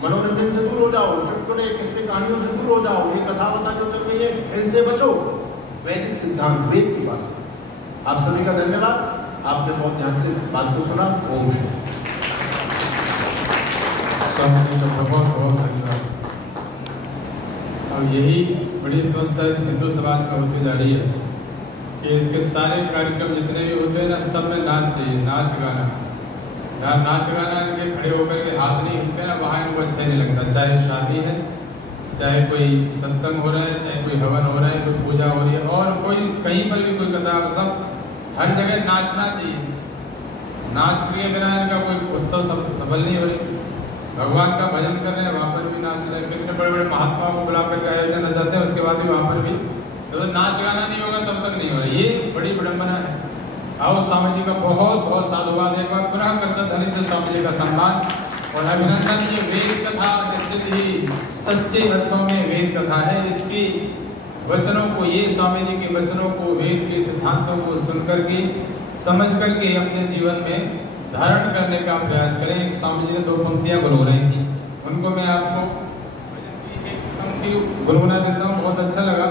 मनोरंजन से दूर हो जाओ, चुटकुले किस्से कहानियों से दूर हो जाओ, ये कथा बता जो चल रही है इनसे बचो। वैदिक सिद्धांत, वेद की बात। आप सभी का धन्यवाद, आपने बहुत ध्यान से बात को सुना। ओम स्वामी का बहुत बहुत धन्यवाद। और यही बड़ी समस्या इस हिंदू समाज में होती जा रही है कि इसके सारे कार्यक्रम जितने भी होते हैं ना, सब में नाच चाहिए, नाच गाना। नाच गाना इनके खड़े होकर के हाथ नहीं हिलते ना, वहाँ इनको अच्छा नहीं लगता। चाहे शादी है, चाहे कोई सत्संग हो रहा है, चाहे कोई हवन हो रहा है, कोई पूजा हो रही है, और कोई कहीं पर भी कोई कथा, सब हर जगह नाचना चाहिए। नाच के बिना इनका कोई उत्सव सफल नहीं हो रही। भगवान का भजन कर रहे हैं, वहाँ पर भी नाच रहे हैं। कितने बड़े बड़े महात्माओं को बुला करके आयोजन नचाते हैं, उसके बाद भी वहाँ पर भी तो नाच गाना नहीं होगा तब तक नहीं हो रहा। ये बड़ी विडंबना है। आओ स्वामी जी का बहुत बहुत साधुवाद। एक बार पुनः करता धनी से स्वामी जी का सम्मान और अभिनंदन। ये वेद कथा निश्चित ही सच्चे अर्थों में वेद कथा है। इसकी वचनों को, ये स्वामी जी के वचनों को, वेद के सिद्धांतों को सुन करके, समझ करके अपने जीवन में धारण करने का प्रयास करें। एक स्वामी जी ने 2 पंक्तियाँ गुनगुनाई थी, उनको मैं आपको एक पंक्ति गुनगुना देता हूँ। बहुत अच्छा लगा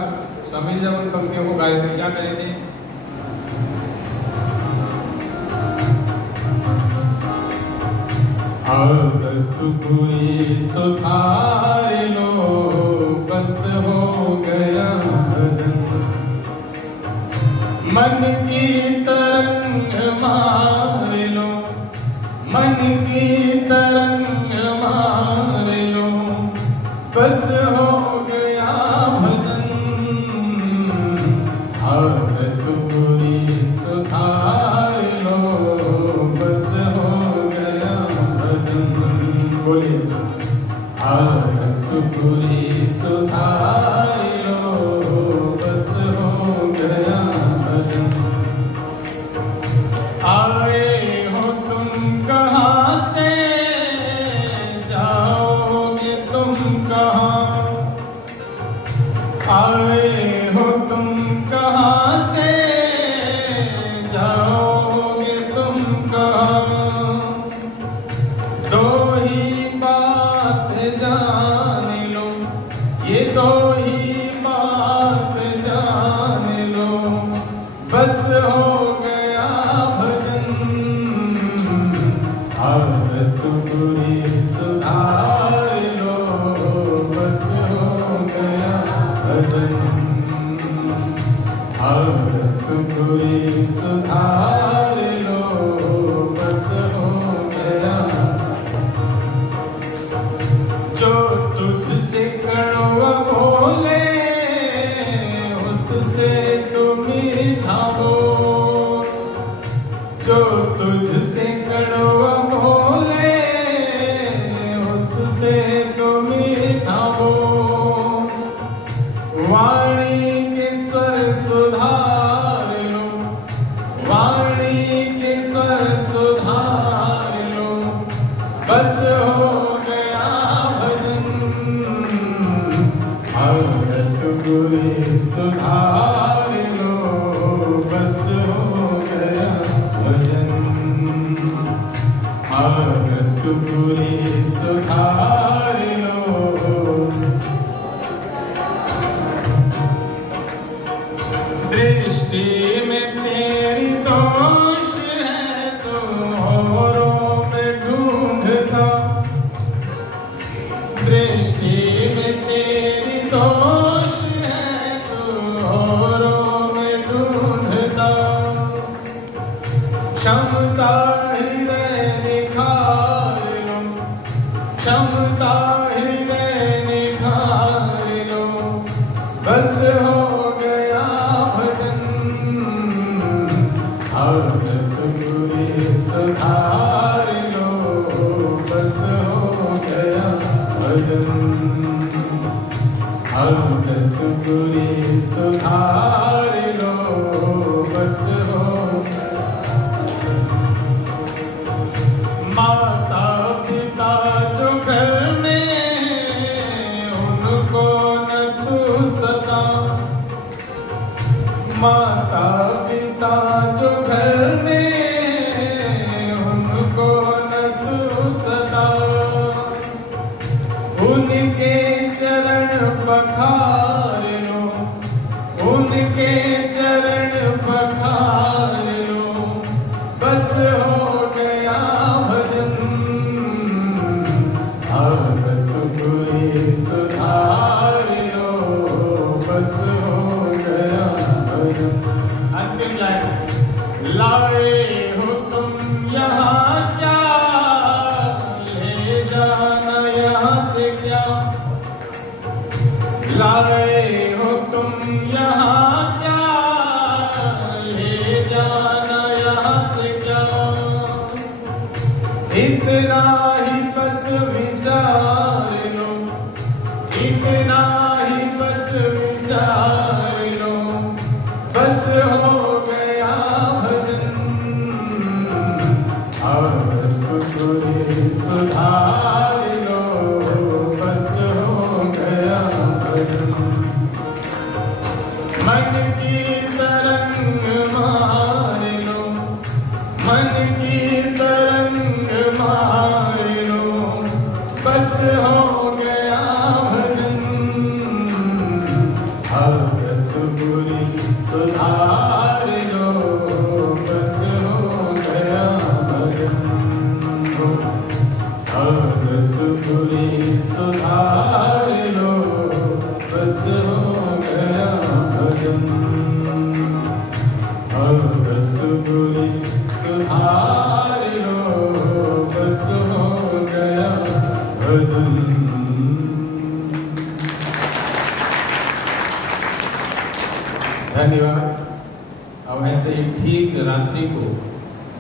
स्वामी जी जब उन पंक्तियों को गाए थे। क्या करे थे? आदत बुरी सुधार लो, बस हो गया भजन, मन की तरंग मार लो, मन की तरंग मार लो, बस हो गया भजन। आदत बुरी सुधार लो, बस हो गया भजन। बोलिए, आदत बुरी सुधार लो, बस हो गया भजन। आए हो तुम कहाँ से, जाओगे तुम कहाँ, आए हो तुम कहाँ से, जाओगे तुम कहाँ। दो ही बात जान लो, ये दो ही बात जान लो, बस हो गया भजन। आदत बुरी सुधार लो, बस हो गया भजन। आदत बुरी सुधार लो, बस हो गया। जो तुझसे कड़वा बोले, उससे तुम मीठा बोल। जो तुझसे कड़वा बोले, बस हो गया भजन, भगत पूरी सुधार लो, बस हो गया भजन, भगत पूरी सुधार लो। दृष्टि में तेरी दोष है तो औरों में ढूंढता, दृष्टि में तेरी दोष है तो औरों में ढूंढता, क्षमता हृदय निखार लो, क्षमता हृदय निखार लो, बस हो गया भजन, भगत पूरी सुधार लो, बस हो गया भजन, भगत पूरी सुधार लो, बस हो गया। माता पिता जो घर में उनको न तू सता, माता पिता जो घर में उनको न तू सता, उनके चरण पखार लो, उनके चरण पखार लो, बस हो गया भजन, भगत पूरी सुधार लो, बस हो गया भजन। अंतिम लाइन, लाए हो तुम यहाँ क्या, ले जाना यहाँ से क्या, लाए हो तुम यहाँ क्या, ले जाना यहाँ से क्या, इतना ही बस विचार लो, इतना ही बस विचार लो, बस हो गया भजन, भगत पूरी सुधार लो, बस हो गया भजन। मन की तरंग मार लो, मन की तरंग मार लो, बस हो गया भजन, भगत पूरी सुधार लो, बस हो गया भजन, भगत पूरी सुधार लो, बस हो गया भजन, भगत पूरी सुधार लो, बस हो गया भजन। धन्यवाद। अब ऐसे ही ठीक रात्रि को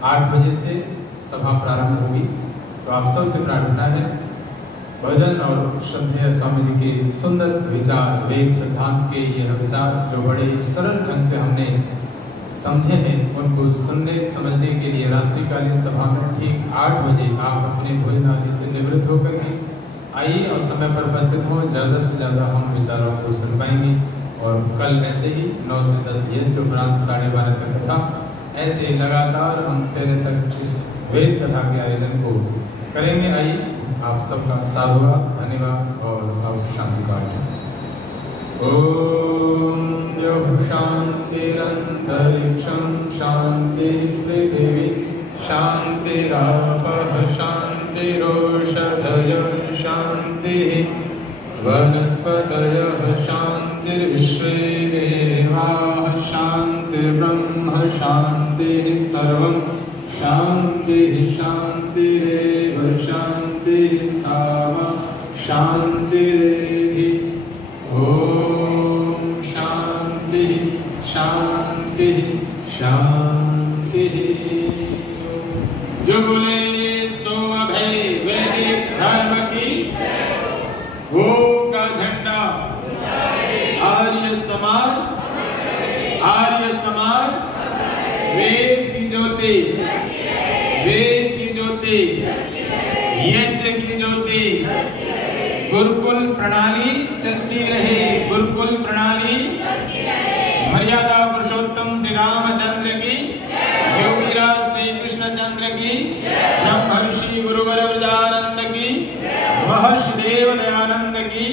8 बजे से सभा प्रारंभ होगी, तो आप सबसे प्रार्थना है भजन और श्रद्धेय स्वामी जी के सुंदर विचार, वेद सिद्धांत के यह विचार जो बड़े सरल ढंग से हमने समझे हैं, उनको सुनने समझने के लिए रात्रिकालीन सभा में ठीक 8 बजे आप अपने भोजन आदि से निवृत्त होकर के आइए और समय पर उपस्थित हो। ज़्यादा से ज़्यादा हम विचारों को सुन पाएंगे। और कल ऐसे ही 9 से 10 यज्ञ उपरांत 12:30 तक कथा, ऐसे लगातार हम 13 तक इस वेद कथा के आयोजन को करेंगे। आइए आप सबका साधुवाद, धन्यवाद और अब शांति पाठ। ओम यः शान्तिरन्तरिक्षं शान्ति पृथिवी शान्तिरापः शान्तिरोषधयः शान्तिः वनस्पतयः शान्तिर्विश्वे देवाः शान्तिर्ब्रह्म शान्तिः सर्वं शान्तिः शान्तिरेव शान्तिः सामा शान्तिरेधि। ओम शान्तिः शान्तिः शान्तिः। जो बोले सो अभय वैदिक धर्म की वो का झंडा आर्य समाज, आर्य समाज वेद की ज्योति, वेद की ज्योति, यज्ञ की ज्योति गुरुकुल प्रणाली चलती रहे, गुरुकुल प्रणाली मर्यादा पुरुषोत्तम श्री रामचंद्र की, योगीराज श्री कृष्णचंद्र की, ब्रह्मर्षि गुरुवर ब्रजानंद की, महर्षि देव दयानंद की,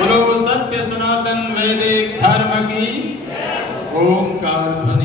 बोलो सत्य सनातन वैदिक धर्म की। ओंकार।